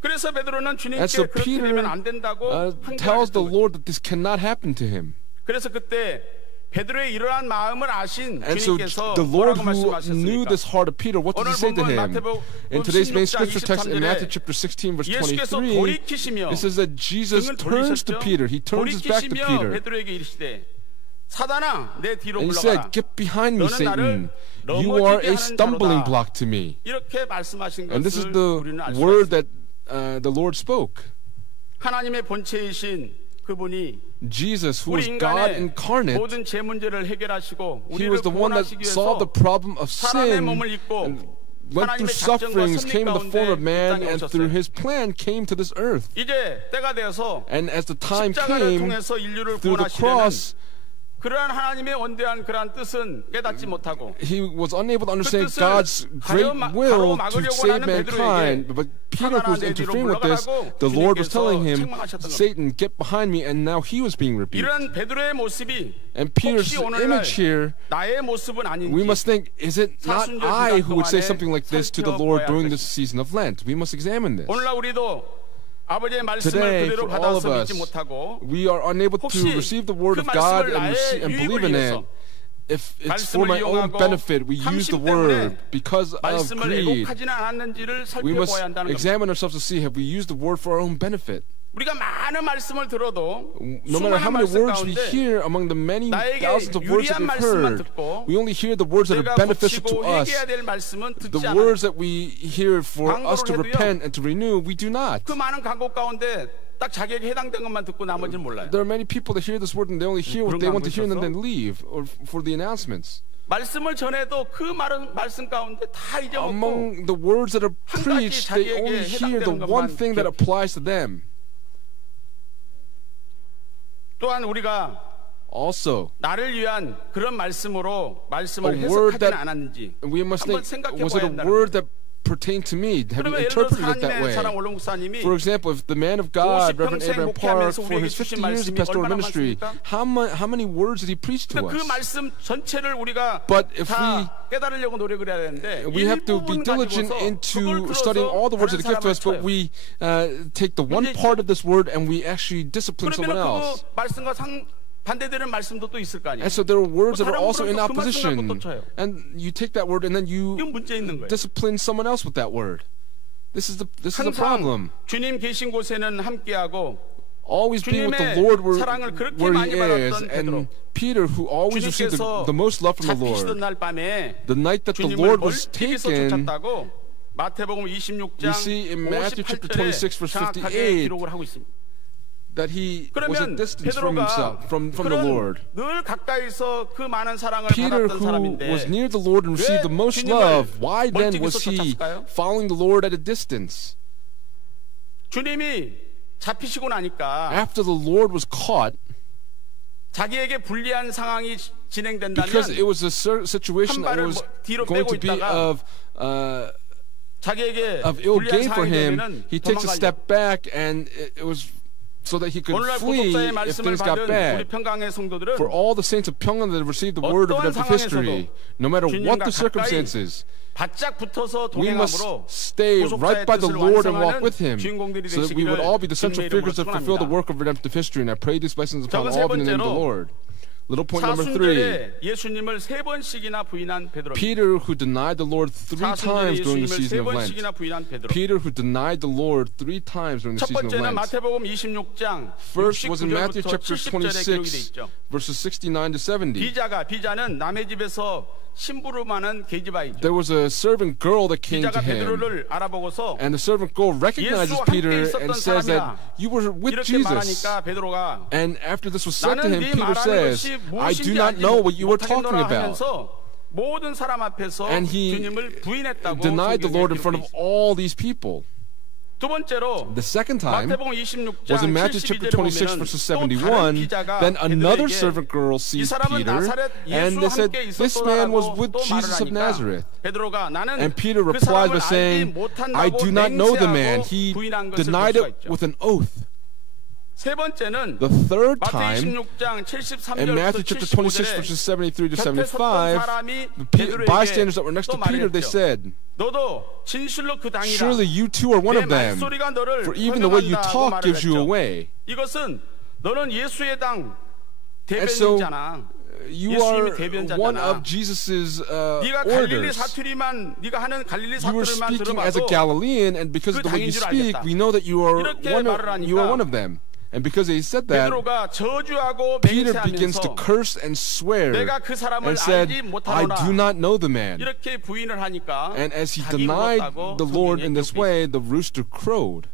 그래서 베드로는 And 주님께 so 그렇게 Peter 되면 안 된다고 tells the 항변했던 거예요. Lord that this cannot happen to him. 그래서 그때 베드로의 이러한 마음을 아신 And so 주님께서 the Lord 뭐라고 who knew 말씀하셨습니까? this heart of Peter, what did he say to him? In today's main scripture text in Matthew chapter 16 verse 예수께서 23, 돌이키시며 it says that Jesus 등을 turns to 돌리셨죠? Peter. He turns his back to 돌이키시며 Peter. 베드로에게 이르시되 사단아 내 뒤로 And he 물러가라. said, get behind me, 너는 나를 Satan. You are 넘어지게 a 하는 stumbling 자로다. block to me. 이렇게 말씀하신 And this is 것을 the 우리는 알 수가 word 있습니다. that the Lord spoke. 하나님의 본체이신 그분이 Jesus, who 우리 was God 인간의 incarnate, 모든 죄 문제를 해결하시고 he 우리를 was the one that 구원하시기 solved the 위해서 problem of 사람의 sin, 몸을 입고 and went through 하나님의 작정과 sufferings, 섭리 came in the form of 가운데 man, 이 땅에 and through 오셨어요. his plan came to this earth. 이제 때가 되어서 And as the time 십자가를 came, 통해서 인류를 through the 구원하시려는 cross, 그러한 하나님의 원대한 그러한 뜻은 깨닫지 못하고 he was unable to understand 뜻을 God's great will to 가로막으려고 save 하는 mankind. 베드로에게 But Peter, who was interfering with this, the Lord was telling him, Satan, get behind me, and now he was being rebuked. 이런 베드로의 모습이 And Peter's 혹시 오늘날 image here, 나의 모습은 we 아닌지 must think, is it not 사순절 I 기간 who would say 동안에 something like this to the Lord during this season of Lent? We must examine this. 오늘날 우리도 아버지의 말씀을 Today, 그대로 for all of 받아서 us, 믿지 못하고 we are unable to 혹시 receive the word 그 of God 말씀을 and 나의 believe 유익을 in it. 위해서 If it's for 말씀을 my own 이용하고 benefit, we use the 탐심 word 때문에 because of 말씀을 greed. 애곡하지는 않았는지를 We must 살펴보아야 한다는 겁니다. examine ourselves to see, have we used the word for our own benefit? 우리가 많은 말씀을 들어도 No matter how 수많은 many 말씀 words we 가운데 hear, among the many 나에게 thousands of words that 유리한 we've 말씀만 heard, 듣고 we only hear the words that 내가 are beneficial to 고치고 us. 회개해야 될 말씀은 듣지 The 않아요. words that we hear for us to 광고를 해도요. repent and to renew, we do not. 그 많은 광고 가운데 딱 자기에게 해당된 것만 듣고 나머지는 몰라요. There are many people that hear this word and they only hear what they want to hear and then leave, or for the announcements. 말씀을 전해도 그 말씀 가운데 다 잊어먹고 Among the words that are preached, they only hear the one thing that applies to them. 또한 우리가 Also, 나를 위한 그런 말씀으로 말씀을 a word 해석하지는 that 않았는지 we must 한번 think, 생각해 was it 봐야 a 한다는 word that pertained to me? Have you 그러면 예를 들어서 interpreted it that 하나님의 사랑 way? 올롱 목사님이 For example, if the man of God, 50 Reverend 평생 Abraham Park, 목회하면서 for his 우리에게 50 주신 years of 말씀이 pastoral 얼마나 ministry, 많습니까? how many words did he preach to 그 us? 말씀 전체를 우리가 But if 다 깨달으려고 노력을 해야 되는데 we have to be 일부분 diligent 가지고서 into 그걸 studying all the words 들어서 that he gives to us, 다른 but we take the one part of this word and we actually discipline someone 그러면 else. 그 말씀과 반대되는 말씀도 또 있을 거 아니에요. And so there are words that are 다른 also 그럼 in 그 말씀 opposition. 갖고 또 쳐요. And you take that word and then you 이건 문제 있는 거예요. discipline someone else with that word. This is a problem. 항상 주님 계신 곳에는 함께하고 Always being with the 주님의 Lord 사랑을 그렇게 where 많이 he is. 받았던 And 베드로. Peter, who always received the most love from the 잡히시던 Lord. 날 밤에 The night that the 주님을 Lord was 멀찍이서 taken, 쫓았다고 마태복음 26장 we see in Matthew chapter 58절에 26 verse 정확하게 58, 기록을 하고 있습니다. that he was at distance from himself, from the Lord. 늘 가까이서 그 많은 사랑을 Peter, 받았던 who 사람인데 was near the Lord and received the most love, why then was he following the Lord at a distance? 주님이 잡히시고 나니까 After the Lord was caught, 자기에게 불리한 상황이 진행된다면 because it was a situation that was going to be of ill gain for him, he takes a step back, and it was so that he could flee if things got bad. For all the saints of Pyongan that have received the word of redemptive history, no matter what the circumstances, we must stay right by the Lord and walk with Him, so that we would all be the central figures that fulfill the work of redemptive history. And I pray these blessings upon all in the name of the Lord. Little point number 3. Peter, who denied the Lord 3 times during the season of Lent. Peter, who denied the Lord 3 times during the season of Lent. First was in Matthew chapter 26, verses 69 to 70. There was a servant girl that came to him, and the servant girl recognizes Peter and says that you were with Jesus. And after this was said to him, Peter says, I do not know what you were talking about. And he denied the Lord in front of all these people. The second time was in Matthew chapter 26, verses 71. Then another servant girl sees Peter, and they said, this man was with Jesus of Nazareth. And Peter replied by saying, I do not know the man. He denied it with an oath. The third time, in Matthew chapter 26, verses 73 to 75, the bystanders that were next to Peter, they said, surely you too are one of them, for even the way you talk gives you away. And so, you are one of Jesus' orders. You were speaking as a Galilean, and because of the way you speak, we know that you are one of them. And because he said that, Peter begins to curse and swear and said, I do not know the man. And as he denied the Lord in this way, the rooster crowed.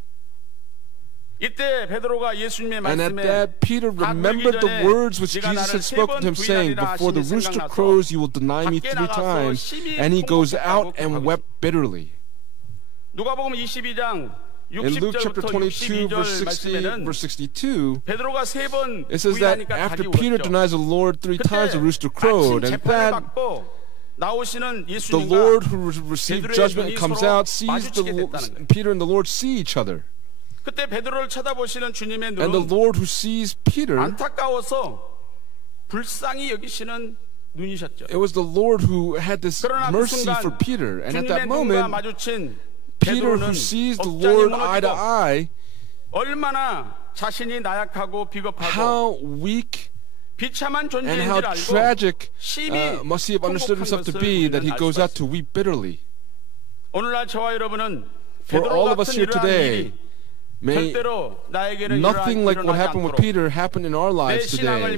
And at that, Peter remembered the words which Jesus had spoken to him, saying, before the rooster crows, you will deny me 3 times. And he goes out and wept bitterly. In Luke chapter 22, verse 62, it says that after Peter denies the Lord 3 times, the rooster crowed. And that the Lord who received judgment and comes out sees Peter and the Lord see each other. And the Lord who sees Peter, it was the Lord who had this mercy for Peter. And at that moment, Peter, who sees the Lord eye to eye, how weak and how tragic must he have understood himself to be that he goes out to weep bitterly. For all of us here today, may nothing like what happened with Peter happen in our lives today.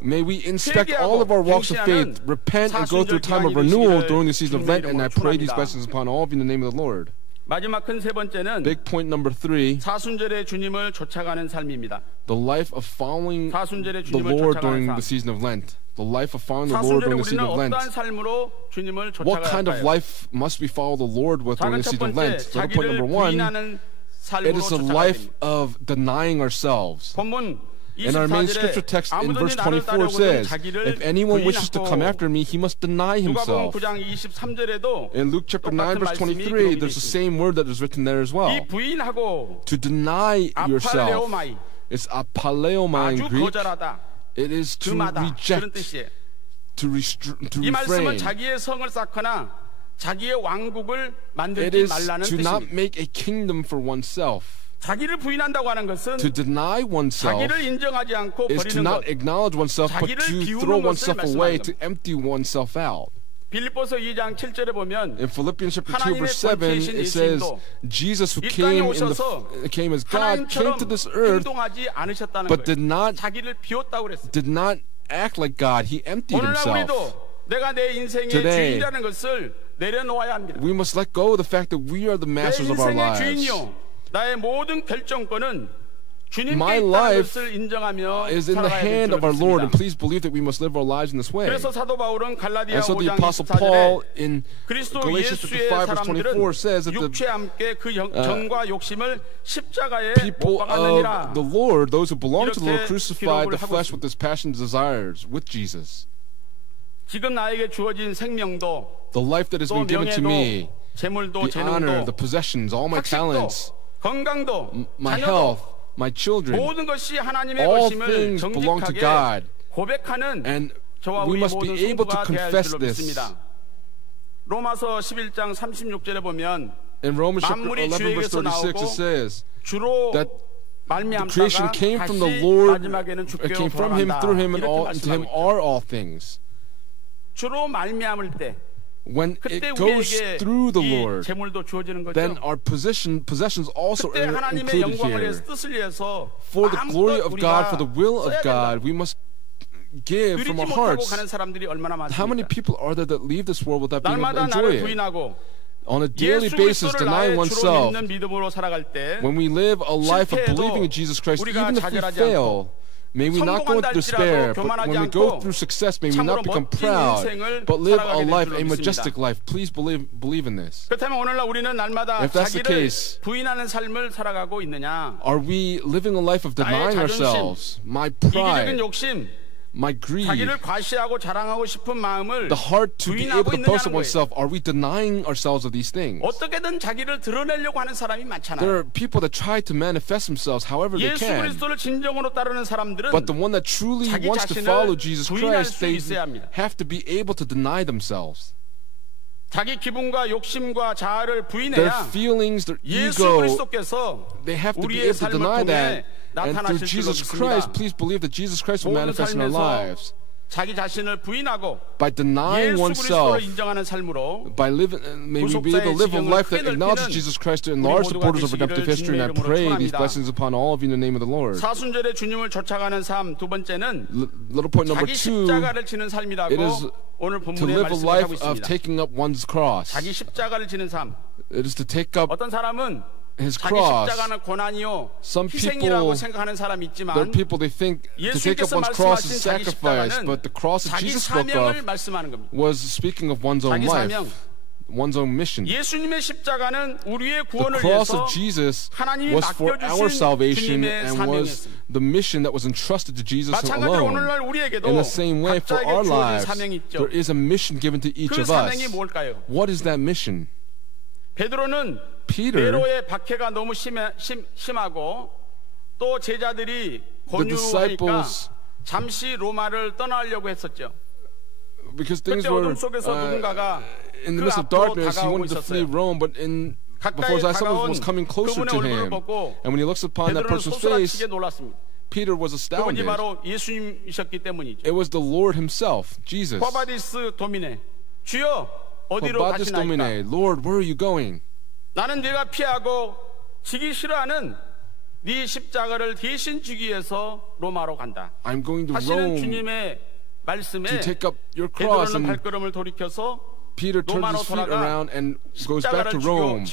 May we inspect all of our walks of faith, repent, and go through a time of renewal during the season of Lent, and I pray these blessings upon all of you in the name of the Lord. Big point number 3, the life of following the Lord during the season of Lent. The life of following the Lord during the season of Lent. What kind of life must we follow the Lord with during the season of Lent? So point number 1, it is a life of denying ourselves. In our main scripture text in verse 24 says, if anyone wishes to come after me, he must deny himself. In Luke chapter 9 verse 23, there's the same word that is written there as well. To deny yourself. It's apaleomai in Greek. It is to reject, to refrain. It is to not make a kingdom for oneself. To deny oneself is to not acknowledge oneself, but to throw oneself away, to empty oneself out. In Philippians chapter 2 verse 7, it says, Jesus, who came as God, came to this earth, but did not act like God. He emptied himself. Today, we must let go of the fact that we are the masters of our lives. My life is in the hand of our Lord, and please believe that we must live our lives in this way. And so the Apostle Paul in Galatians 5 verse 24 says that the people of the Lord, those who belong to the Lord, crucified the flesh with its passions and desires with Jesus. The life that has been given to me, the honor, the possessions, all my talents, my health, my children, all things belong to God, and we must be able to confess this. 로마서 11장 36절에 보면 in Romans chapter 11 verse 36 it says that the creation came from the Lord, it came from Him, through Him, and to Him are all things. 주로 말미암을 때 when it goes through the Lord, then our possessions also are included here. For the glory of God, for the will of God, we must give from our hearts. How many people are there that leave this world without being able to enjoy it? On a daily basis, denying oneself. When we live a life of believing in Jesus Christ, even if we fail, may we not go into despair, but when we go through success, may we not become proud, but live a life, a majestic life. Please believe in this. If that's the case, are we living a life of denying ourselves, my pride, my greed, the heart to be able to boast of oneself? Are we denying ourselves of these things? There are people that try to manifest themselves however they can. But the one that truly wants to follow Jesus Christ, they have to be able to deny themselves. Their feelings, their ego, they have to be able to deny that. And through Jesus Christ, please believe that Jesus Christ will manifest in our lives. By denying oneself, by living, may we be able to live a life that acknowledges Jesus Christ to enlarge the borders of redemptive history. And I pray these blessings upon all of you in the name of the Lord. Little point number 2, it is to live a life of taking up one's cross. It is to take up His cross. Some people, there are people, they think to take up one's cross is sacrifice, but the cross that Jesus spoke of was speaking of one's own life, one's own mission. The cross of Jesus was for our salvation and was the mission that was entrusted to Jesus alone. In the same way, for our lives, there is a mission given to each of us. What is that mission? Peter, the disciples, because things were in the midst of darkness, he wanted to flee Rome, but before someone was coming closer to him, and when he looks upon that person's face, Peter was astounded. It was the Lord Himself, Jesus. Lord, where are you going? 나는 네가 피하고 지기 싫어하는 네 십자가를 대신 지기 위해서 로마로 간다. I'm going to Rome 주님의 말씀에 to take up your cross. 베드로는 발걸음을 돌이켜서 Peter turns his feet around and goes back to Rome.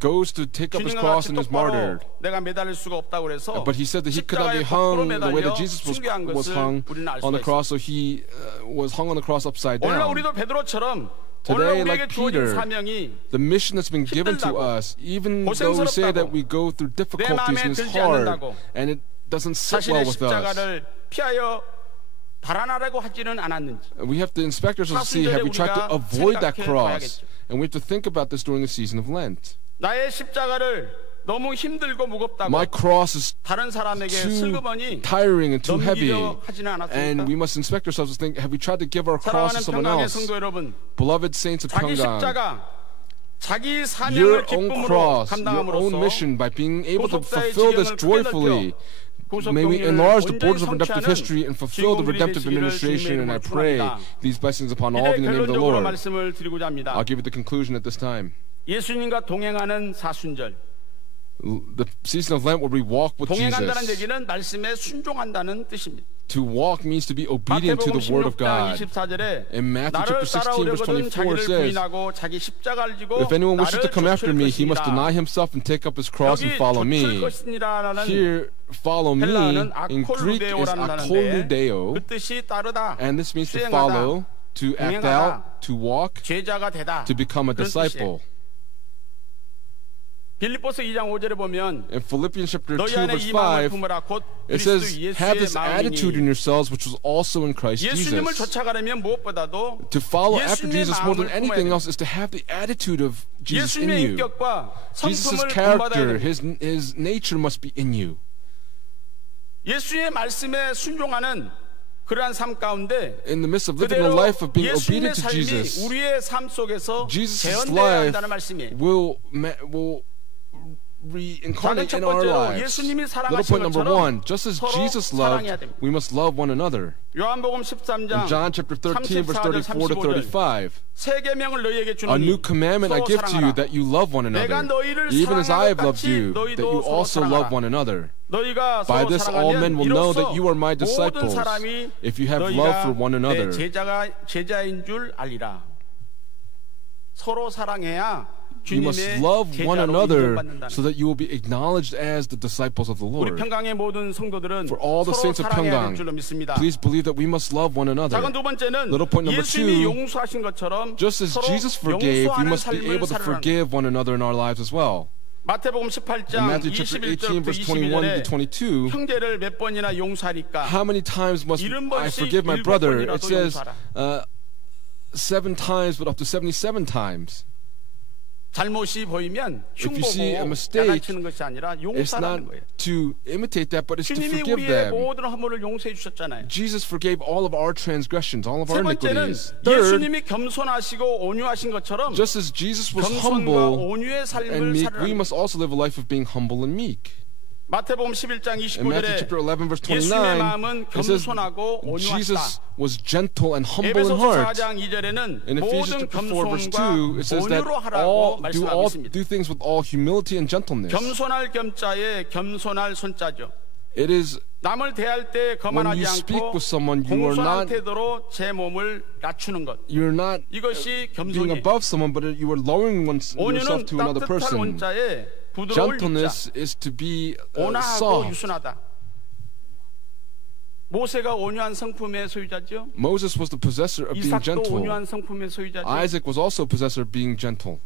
Goes to take up his cross and is martyred. But he said that he could not be hung the way that Jesus was hung on the cross, so he was hung on the cross upside down. Today, like Peter, the mission that's been given to us, even though we say that we go through difficulties and it's hard and it doesn't sit well with us, we have to inspect ourselves to see, have we tried to avoid that cross? And we have to think about this during the season of Lent. My cross is too tiring and too heavy, and we must inspect ourselves to think, have we tried to give our cross to someone else? Beloved saints of Pyongyang, your own cross, your own mission, by being able to fulfill this joyfully, may we enlarge the borders of redemptive history and fulfill the redemptive administration, and I pray these blessings upon all of you in the name of the Lord. I'll give you the conclusion at this time. The season of Lent where we walk with Jesus. To walk means to be obedient to the word of God. In Matthew chapter 16, verse 24 says, if anyone wishes to come after me, he must deny himself and take up his cross and follow me. Here, follow me in Greek is akoludeo, and this means to follow, to act out, to walk, to become a disciple. 빌립보서 2장 5절에 보면 in Philippians chapter 2 verse 5 it says have this attitude in yourselves which was also in Christ Jesus. To follow after Jesus more than anything else is to have the attitude of Jesus in you. Jesus' character, his nature must be in you. 예수의 말씀에 순종하는 그러한 삶 가운데 in the midst of living a life of being obedient to Jesus, 우리의 삶 속에서 Jesus' life will reincarnate in our lives. Little point number one, just as Jesus loved, we must love one another. 요한복음 13장 in John chapter 13 verse 34 to 35, 새 계명을 너희에게 주노니 a new commandment I give to you, that you love one another, even as I have loved you, that you also love one another. By this all men will know that you are my disciples, if you have love for one another. 제자인 줄 알리라. 서로 사랑해야 You must love one another so that you will be acknowledged as the disciples of the Lord. For all the saints of Pyeonggang, please believe that we must love one another. Little point number two, just as Jesus forgave, we must be able to forgive one another in our lives as well. 마태복음 In Matthew chapter 18 verse 21 to 22, 형제를 몇 번이나 용서하리까? how many times must I forgive my brother? It says 7 times, but up to 77 times. 잘못이 보이면 흉보고 야단치는 것이 아니라 용서하는 거예요. To imitate that, but it's to 주님이 forgive 우리의 them. 모든 허물을 용서해 주셨잖아요. Jesus forgave all of our transgressions, all of 세 our 번째는 iniquities. Third, 예수님이 겸손하시고 온유하신 것처럼 just as Jesus was 겸손과 humble 온유의 and 삶을 meek, 살아라. we must also live a life of being humble and meek. 마태복음 11장 In Matthew chapter 11 verse 29, 예수님의 마음은 it says 겸손하고 온유하시다. Jesus was gentle and humble in 에베소서 heart. 4장 2절에는 In Ephesians 모든 chapter 4 verse 2, 겸손과 it says that 온유로 하라고 말씀하고 있습니다. do things with all humility and gentleness. 겸손할 겸자에 겸손할 손자죠. It is 남을 대할 때 when 거만하지 you speak 않고 with someone, you are 공손한 not 태도로 제 몸을 낮추는 것. you're not 이것이 being 겸손이에요. above someone, but you are lowering yourself 온유는 to another 따뜻한 person. 온자에 부드러울 Gentleness 유자. is to be 온화하고 soft. 유순하다. 모세가 온유한 성품의 소유자죠. Moses was the possessor of being 이삭도 gentle. 온유한 성품의 소유자죠. Isaac was also a possessor of being gentle.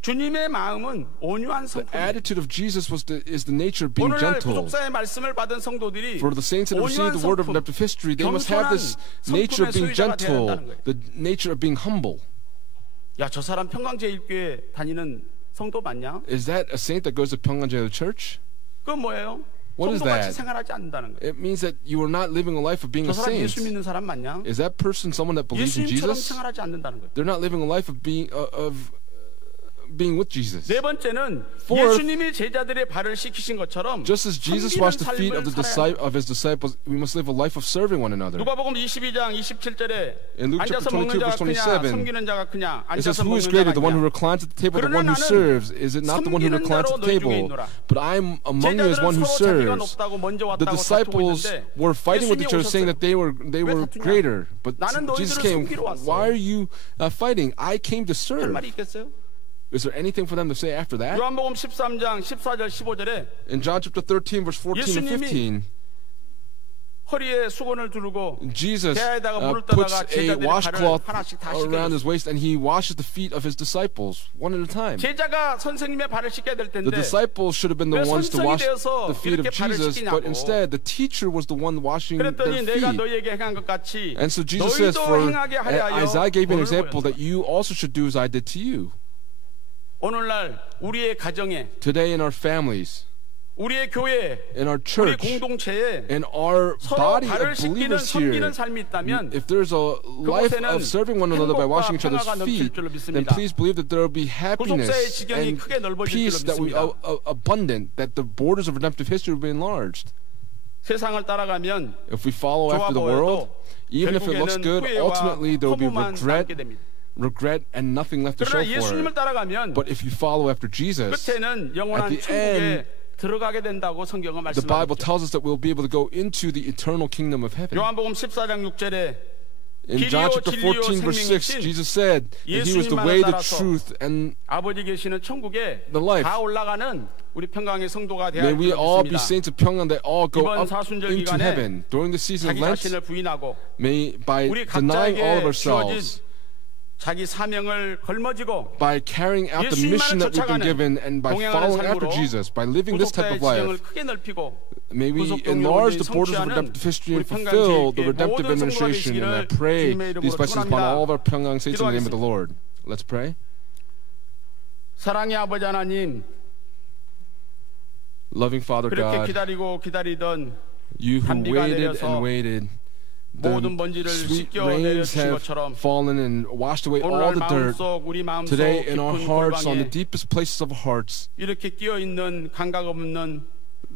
주님의 마음은 온유한 The 성품. attitude of Jesus is the nature of being 오늘날 gentle. 구속사의 말씀을 받은 성도들이 For the saints that have 온유한 received the word of 성품, redemptive history, they must have this nature of being gentle, the nature of being humble. 야, 저 사람 평강제일교회 다니는 성도 맞냐? Is that a saint that goes to Pyeonggang Church? 그건 뭐예요? What is 성도같이 that? 생활하지 않는다는 거예요. It means that you are not living a life of being 저 a 사람 saint. 예수 믿는 사람 맞냐? Is that person someone that believes in 예수님처럼 Jesus? 생활하지 않는다는 거예요. They're not living a life of being with Jesus. 네 번째는 Fourth, 예수님이 제자들의 발을 씻기신 것처럼 Just as Jesus 섬기는 washed the feet 삶을 of 살아야 돼요. his disciples, we must live a life of serving one another. 누가복음 22장 27절에 In Luke 앉아서 chapter 먹는 22 자가 verse 크냐 27, 섬기는 자가 크냐 It says, 앉아서 who is 먹는 greater, 자가 the one who 크냐 reclines at the table or the one 그러나 who 나는 serves? Is it not the one who 섬기는 reclines 자로 at the 너희 중에 table? 있노라. But I am among you as one who 제자들은 서로 자기가 serves. 높다고 먼저 The 왔다고 다투고 disciples 있는데 were fighting with each other, saying 예수님이 that they were 다투냐? greater. But 나는 Jesus 너희들을 came, 섬기러 왔어. why are you fighting? I came to 할 serve. 말이 있겠어요? Is there anything for them to say after that? 요한복음 13장 14절 15절에 In John chapter 13 verse 14 and 15, 허리에 수건을 두르고 Jesus 대야에다가 물을 puts 떠다가 a 제자들의 발을 washcloth 하나씩 다 around his 씻겨줬어요. waist and he washes the feet of his disciples one at a time. 제자가 선생님의 발을 씻겨야 될 The 텐데 disciples should have been the 왜 ones to 선생이 wash 되어서 the feet of 이렇게 발을 Jesus, but 씻기냐고. instead the teacher was the one washing their 그랬더니 내가 feet. 너희에게 행한 것 같이 And so Jesus says, 너희도 for 행하게 하려 하여 as I gave you an 본을 example, 보였노라. that you also should do as I did to you. 오늘날 우리의 가정에 Today in our families, 우리의 교회에 in our 우리 church, 공동체에 in our 서로 body 발을 of 씻기는 believers here, 섬기는 삶이 있다면 if there's a life 그곳에는 of serving one another by 행복과 washing each other's 평화가 feet, 넘칠 줄로 then 믿습니다. please believe that there will be 구속사의 happiness 지경이 and 크게 넓어질 peace 줄로 that we 믿습니다. abundant, that the borders of redemptive history will be enlarged. 세상을 따라가면 If we follow 좋아 after the world, 보여도 even if it looks 결국에는 good, 후회와 ultimately there will be 허무만 남게 됩니다. regret and nothing left to show 그러나 for 예수님을 it. 따라가면 But if you follow after Jesus, 끝에는 at 영원한 the 천국에 end, 들어가게 된다고 성경은 The Bible 말씀하죠. tells us that we'll be able to go into the eternal kingdom of heaven. 요한복음 14장 6절에 In John chapter 14 verse 6, Jesus said that He was the way, the truth, and 아버지 계시는 천국에 the life. 다 올라가는 우리 평강의 성도가 되어야 May we all be 믿습니다. saints of Pyongyang that all go 이번 up 사순절 into 기간에 heaven during the season of 자기 Lent. 자신을 부인하고 May by 우리 denying all of 각자에게 주어진 ourselves, 자기 사명을 걸머지고 by carrying out the mission that we've been given, and by following after Jesus, by living this type of life, 크게 넓히고 may we enlarge the borders of redemptive history and fulfill the redemptive administration. And I pray these blessings upon all of our Pyongyang saints in the name of the Lord. Let's pray. 사랑의 아버지 하나님, Loving Father 그렇게 God, 기다리고 기다리던 You who 단비가 waited 내려서 and waited, 모든 the 먼지를 sweet 씻겨 rains 내려주신 have 것처럼 fallen and washed away all 오늘날 the dirt. 마음속 우리 마음속 Today in our 깊은 hearts, on the 골방에 deepest places of our hearts, 이렇게 끼어 있는 감각 없는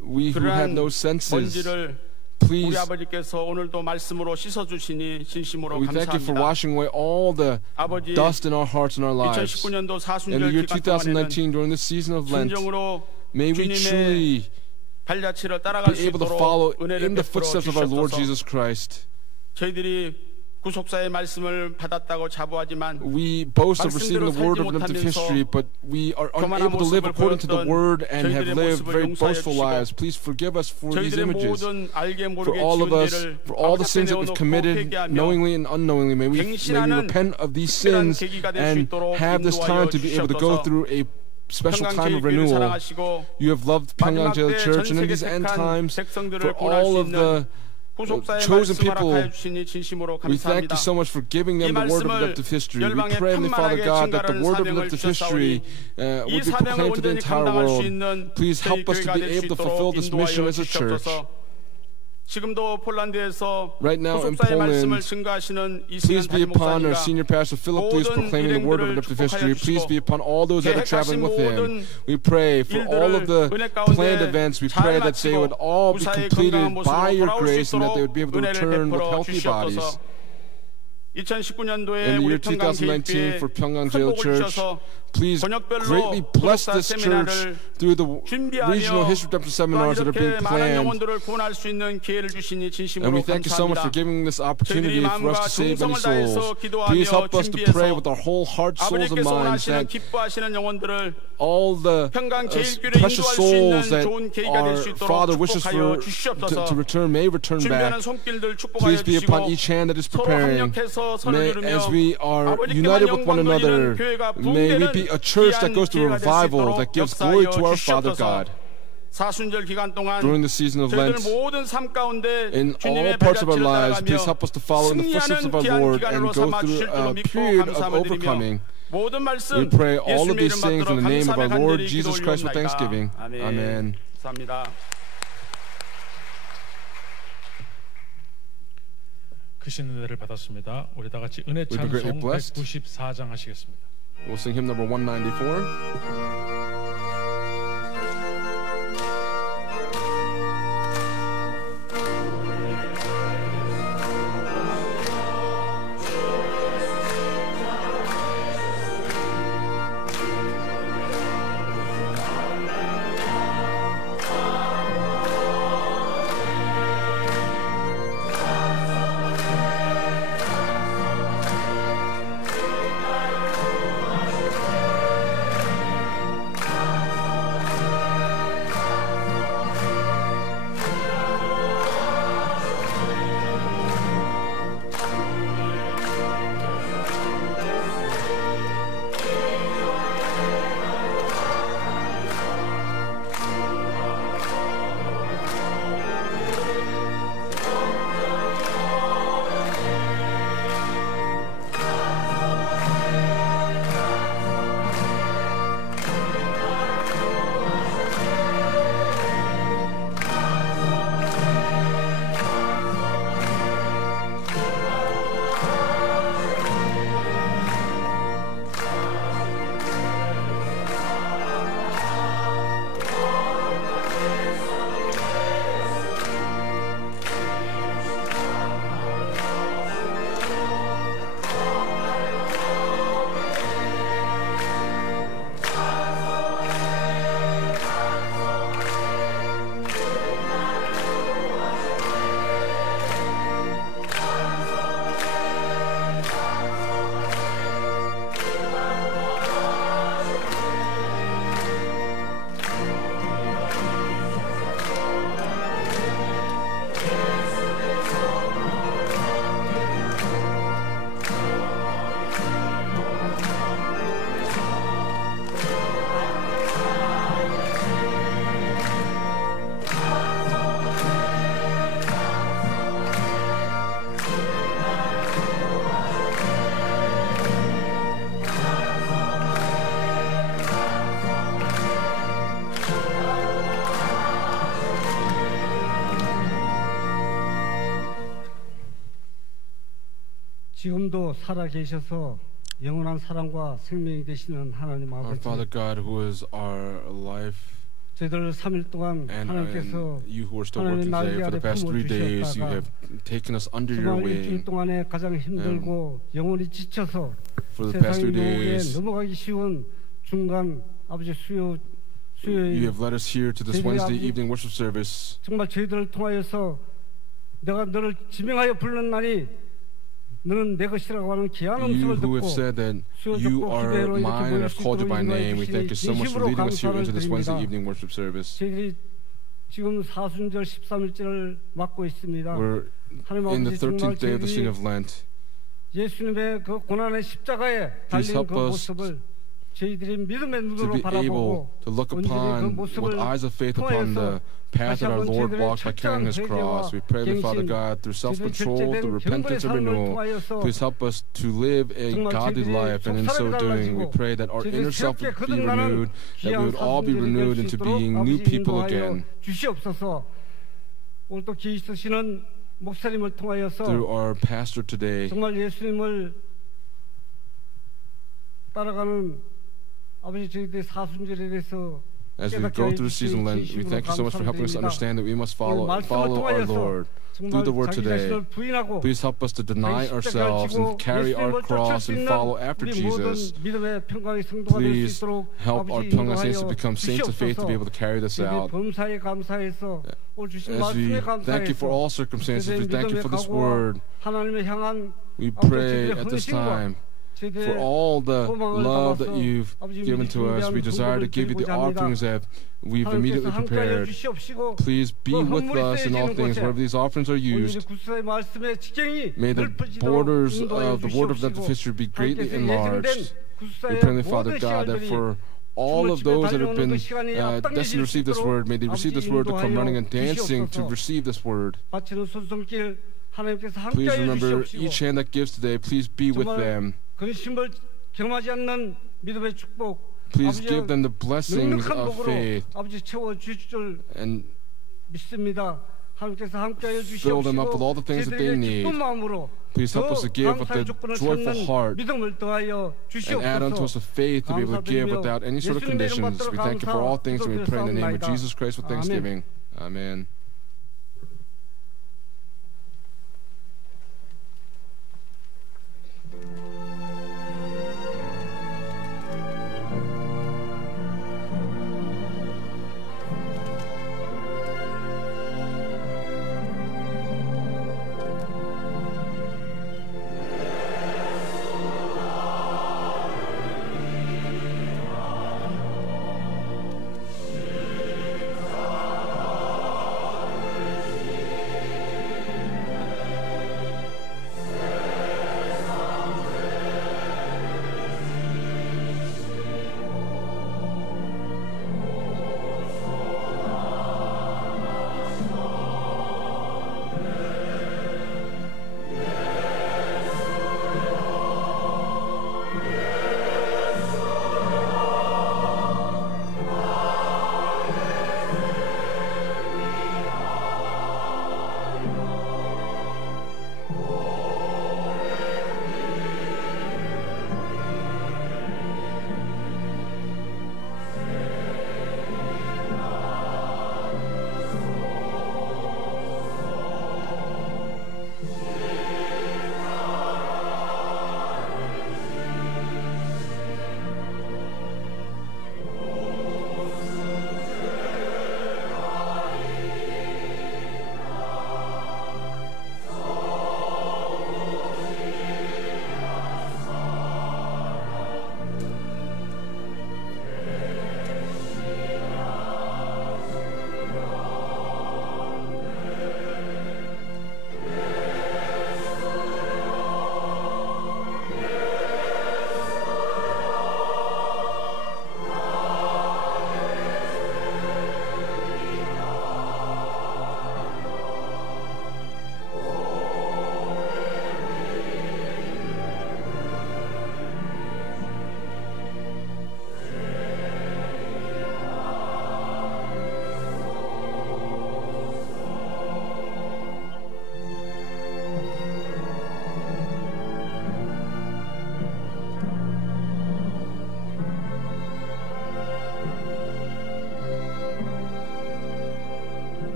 we who have 그러한 no senses, 먼지를 우리 please, 아버지께서 오늘도 말씀으로 씻어 주시니 진심으로 we thank you for 감사합니다. washing away all the 아버지, dust in our hearts and our lives. 2019년도 In the 사순절 year 기간 동안에는 2019, during the season of Lent, 진정으로 may we 주님의 truly 발자취를 따라갈 be 수 able to follow 있도록 은혜를 in the 베풀어 footsteps of our Lord 주시옵소서. Jesus Christ. 저희들이 구속사의 말씀을 받았다고 자부하지만 We boast of receiving the word of redemptive history, but we are unable to live according to the word and have lived very boastful lives. Please forgive us for these 저희들의 images. 모든 알게 For 모르게 all of 지은 us, 죄를 for all the 아버지 sins that 앞에 we've 내어놓고 committed 회개하며 knowingly and unknowingly, may we 갱신하는 repent of these 특별한 sins 계기가 될 수 and 있도록 have this 인도하여 time to be able to go 주시옵소서. through a special time of 평강제일교회를 renewal. 사랑하시고 You have loved Pyongyang 마지막 Jail 때 Church, and in 전 these 세계 end 택한 times, 백성들을 for 구원할 all 수 of the 있는 구속사의 chosen 말씀을 people, 허락하여 주시니 진심으로 we thank 감사합니다. you so much for giving them 이 the word of 말씀을 redemptive history. We 열방에 pray, Heavenly Father 편만하게 God, that the 증가하는 word of 사명을 redemptive history 주셨사오니 이 would be 사명을 proclaimed to the 온전히 entire 감당할 수 world. 있는 Please 저희 help us to 교회가 be 될 수 able to fulfill 있도록 this mission 인도하여 as a church. 주시옵소서. 지금도 폴란드에서 Right now in 구속사의 말씀을 Poland, 증가하시는 please 이승환 be upon our 담임목사님과 senior pastor Philip, who is 모든 proclaiming the word of 일행들을 redemptive history. 축복하여 Please be upon all those that are traveling with 계획하신 him. We pray for all of the 일들을 은혜 가운데 planned events. We pray 잘 that they would all be 무사히 completed 건강한 by 모습으로 your 돌아올 수 grace and that they 있도록 would be able to 은혜를 return with 베풀어 healthy bodies. 주시옵소서. 2019년도에 In the 우리 year 2019 for Pyongyang 평강제일교회에 Jail 큰 복을 Church, 주셔서 please greatly bless this church through the regional history redemptive seminars that are being planned. 영혼들을 구원할 수 있는 기회를 주시니 And 진심으로 we thank you so much for 감사합니다. giving this opportunity 저희들이 for us to 마음과 save many 정성을 다해서 souls. 기도하며 Please help us to pray 준비해서 with our whole heart, souls, and 아버지께서 minds 원하시는 that 기뻐하시는 영혼들을 all the 평강제일교회를 precious 인도할 수 있는 souls that 좋은 계기가 될 our 수 있도록 Father wishes 축복하여 to 주시옵소서. return may return back. 준비하는 손길들 축복하여 Please be upon 주시고 each hand that is 서로 preparing. 합력해서 선을 May, 이루며 as we are 아버지께만 united with one 영광 another, 돌리는 교회가 may we be a church that 귀한 goes through a 기회가 될 수 revival 있도록 that gives glory to our Father 주시옵소서. God. 사순절 기간 동안 During the season of 저희들 Lent, 모든 삶 가운데 in all 주님의 parts of our 발자취를 lives, 따라가며 please help us to follow in the footsteps 승리하는 of our 귀한 Lord 기간으로 and go 삼아 through 주실 줄로 a 믿고 period of 감사드리며 overcoming. 모든 We 말씀 pray all of 예수님의 these 이름 things in 받들어 the name of our 감사하며 Lord 간절히 Jesus Christ with 기도 thanksgiving. 올리옵나이다. Amen. 감사합니다. 크신 은혜를 받았습니다. 우리 다 같이 은혜 We've been greatly 찬송 blessed. 194장 하시겠습니다. We'll sing hymn number 194. 지금도 살아 계셔서 영원한 사랑과 생명이 되시는 하나님 아버지. Our Father God, who is our life. 저희들 3일 동안 하나님께서 you who are still working today, for the past 3 days, you have taken us under your wing. 일주일 동안에 가장 힘들고 영혼이 지쳐서 for the past 3 세상의 days, 넘어가기 쉬운 중간 아버지 수요 you have led us here to this Wednesday evening worship service. 정말 저희들을 통하여서 내가 너를 지명하여 부르나니 너는 내 것이라고 하는 귀한 음성을 듣고 you who have said that you are mine and have called you by name, we thank you so much for leading us here into this Wednesday evening worship service. 저희들이 지금 사순절 13일째를 맞고 있습니다. We're in the 13th day of the season of Lent. 예수님의 그 고난의 십자가에 달린 그 모습을 저희들이 믿음의 눈으로 바라보고 to look upon with eyes of faith upon the path that our Lord walked by carrying His cross. We pray that Father God, through self-control, through repentance and renewal, please help us to live a godly life, and in so doing, we pray that our inner self would be renewed, that we would all be renewed into being new people again. 오늘 또 귀 있으시는 목사님을 통하여서 through our pastor today, 정말 예수님을 따라가는 아버지 저희들의 사순절에 대해서 as we go through the season Lent, we thank you so much for helping us understand that we must follow our Lord through the word today. Please help us to deny ourselves and carry our cross and follow after Jesus. Please help our Pyongan saints to become saints of faith to be able to carry this out. As we thank you for all circumstances, we thank you for this word. We pray at this time for all the love that you've given to us. We desire to give you the offerings that we've immediately prepared. Please be with us in all things, wherever these offerings are used. May the borders of the word of the history be greatly enlarged. We pray, Father God, that for all of those that have been destined to receive this word, may they receive this word to come running and dancing to receive this word. Please remember each hand that gives today. Please be with them. Please give them the blessings of faith and fill them up with all the things that they need. Please help us to give with a joyful heart and add unto us a faith to be able to give without any sort of conditions. We thank you for all things, and we pray in the name of Jesus Christ with thanksgiving. Amen.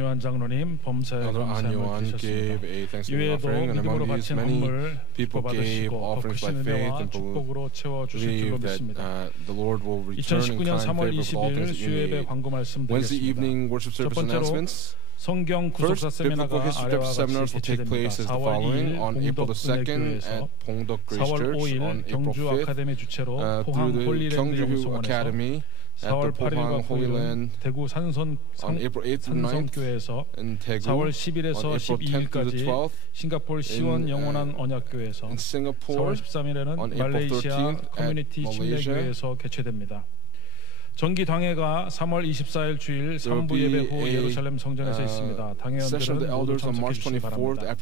안요한 장로님 범사에 감사함을 드렸습니다. 이외에도 믿음으로 바친 헌물 기뻐 받으시고 더 크신 은혜와 축복으로 채워주실 줄로 믿습니다. 2019년 3월 20일 수요예배 광고 말씀 드리겠습니다. 첫 번째로 성경 구속사 세미나가 아래와 같이 개최됩니다. 4월 2일 봉덕은혜교회에서 4월 5일 경주 아카데미 주최로 포항 홀리랜드 영성원에서 4월 8일과 9일은 대구 산성교회에서 4월 10일에서 12일까지 싱가포르 시원 영원한 언약교회에서 4월 13일에는 말레이시아 커뮤니티 침례교회에서 개최됩니다. 정기 당회가 3월 24일 주일 3부 예배 후 예루살렘 성전에서 있습니다. 당회원들은 모두 참석해 주시기 바랍니다.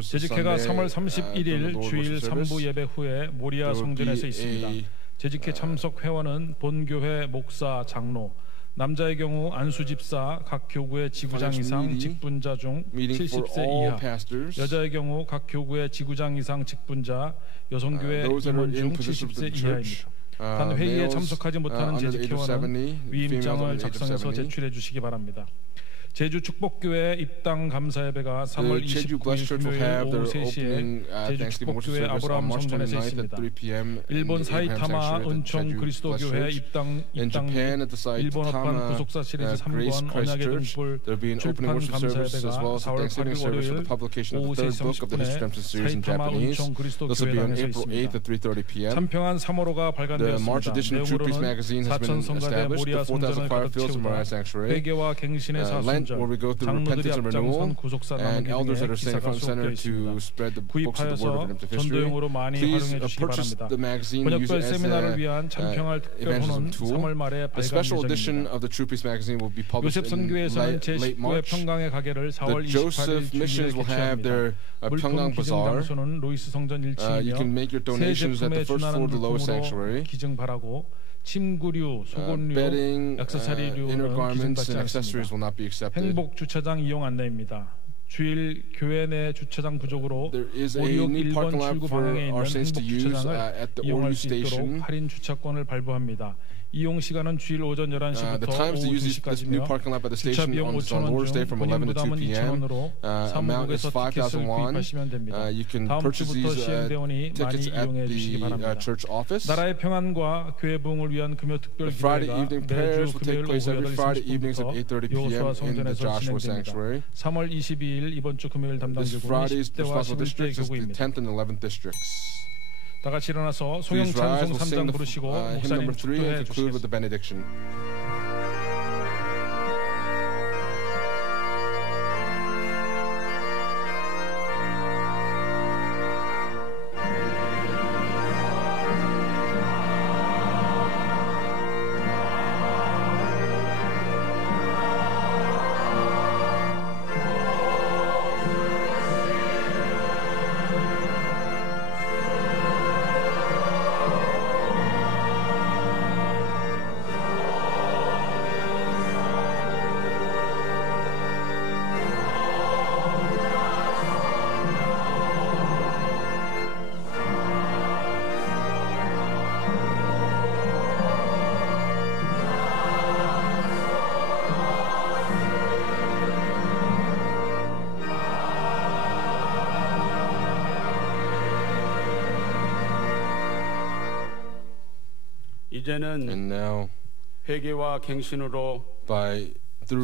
재직회가 3월 31일 주일 3부 예배 후에 모리아 성전에서 있습니다. 재직회 참석 회원은 본교회 목사, 장로, 남자의 경우 안수 집사, 각 교구의 지구장 이상 직분자 중 70세 이하, 여자의 경우 각 교구의 지구장 이상 직분자, 여성교회 임원 중 70세 이하입니다. 단 회의에 참석하지 못하는 재직회원은 위임장을 작성해서 제출해 주시기 바랍니다. 제주 축복교회 입당 감사 예배가 3월 29일 금요일 오후 3시에 제주 축복교회 아브라함 성전에서 있습니다. 일본 사이타마 은총 그리스도교회 입당 및 일본어판 구속사 시리즈 3권 언약의 등불 출판 감사 예배가 4월 8일 월요일 오후 3시 30분에 사이타마 은총 그리스도교회당에서 있습니다. 참평한 3호로가 발간되었습니다. 내용으로는 사천 성가대 모리아 성전을 가득 채우다 회개와 갱신의 사순 where we go through repentance and renewal, and elders that are standing front and center to spread the books of the word of redemptive history. Please purchase the magazine and use it as an evangelism tool. A special edition of the True Peace magazine will be published in late March. The Joseph Missions will have their Pyongyang Bazaar. You can make your donations at the first floor of the Lower Sanctuary. 침구류, 소곤류, 액세서리류는 기증받지 않습니다. 행복 주차장 이용 안내입니다. 주일 교회 내 주차장 부족으로 566 1번 출구 방향에 있는 행복 주차장을 이용할 수 있도록 할인 주차권을 발부합니다. 이용 시간은 주일 오전 11시부터 오후 2시까지며 주차 비용 5,000원 중 본인 부담은 2,000원으로 사무국에서 티켓을 구입하시면 됩니다. 다음 주부터 시행되오니 많이 이용해 주시기 바랍니다. 나라의 평안과 교회 부흥을 위한 금요 특별 기도회가 매주 금요일 오후 8시 30분부터 여호수아 성전에서 진행됩니다. 3월 22일 이번 주 금요일 담당 교구는 10대와 11대 교구입니다. 다 같이 일어나서 송영 찬송 3장 부르시고 목사님 축도해 주시겠습니다. 이제는 회개와 갱신으로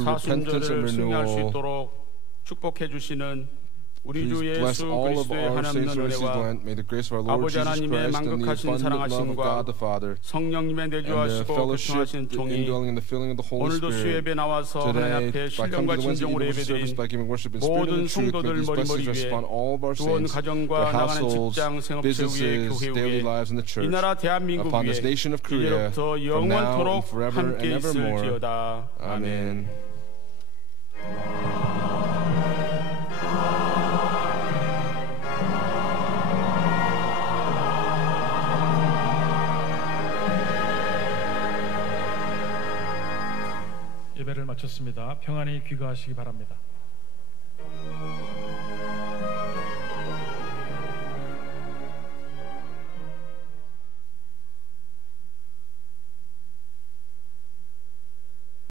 사순절을 승리할 수 있도록 축복해 주시는 우리 주 예수 그리스도의 하나님의 은혜와 아버지 하나님의 만극하신 사랑하심과 성령님의 내주하시고 교통하신 종이 오늘도 수예배 나와서 하나님 앞에 신령과 진정으로 예배드린 모든 성도들 머리머리 위에 또 온 가정과 나가는 직장 생업체 위에 교회 위에 이 나라 대한민국 위에 이제로부터 영원토록 함께 있을지어다. 아멘. 예배를 마쳤습니다. 평안히 귀가하시기 바랍니다.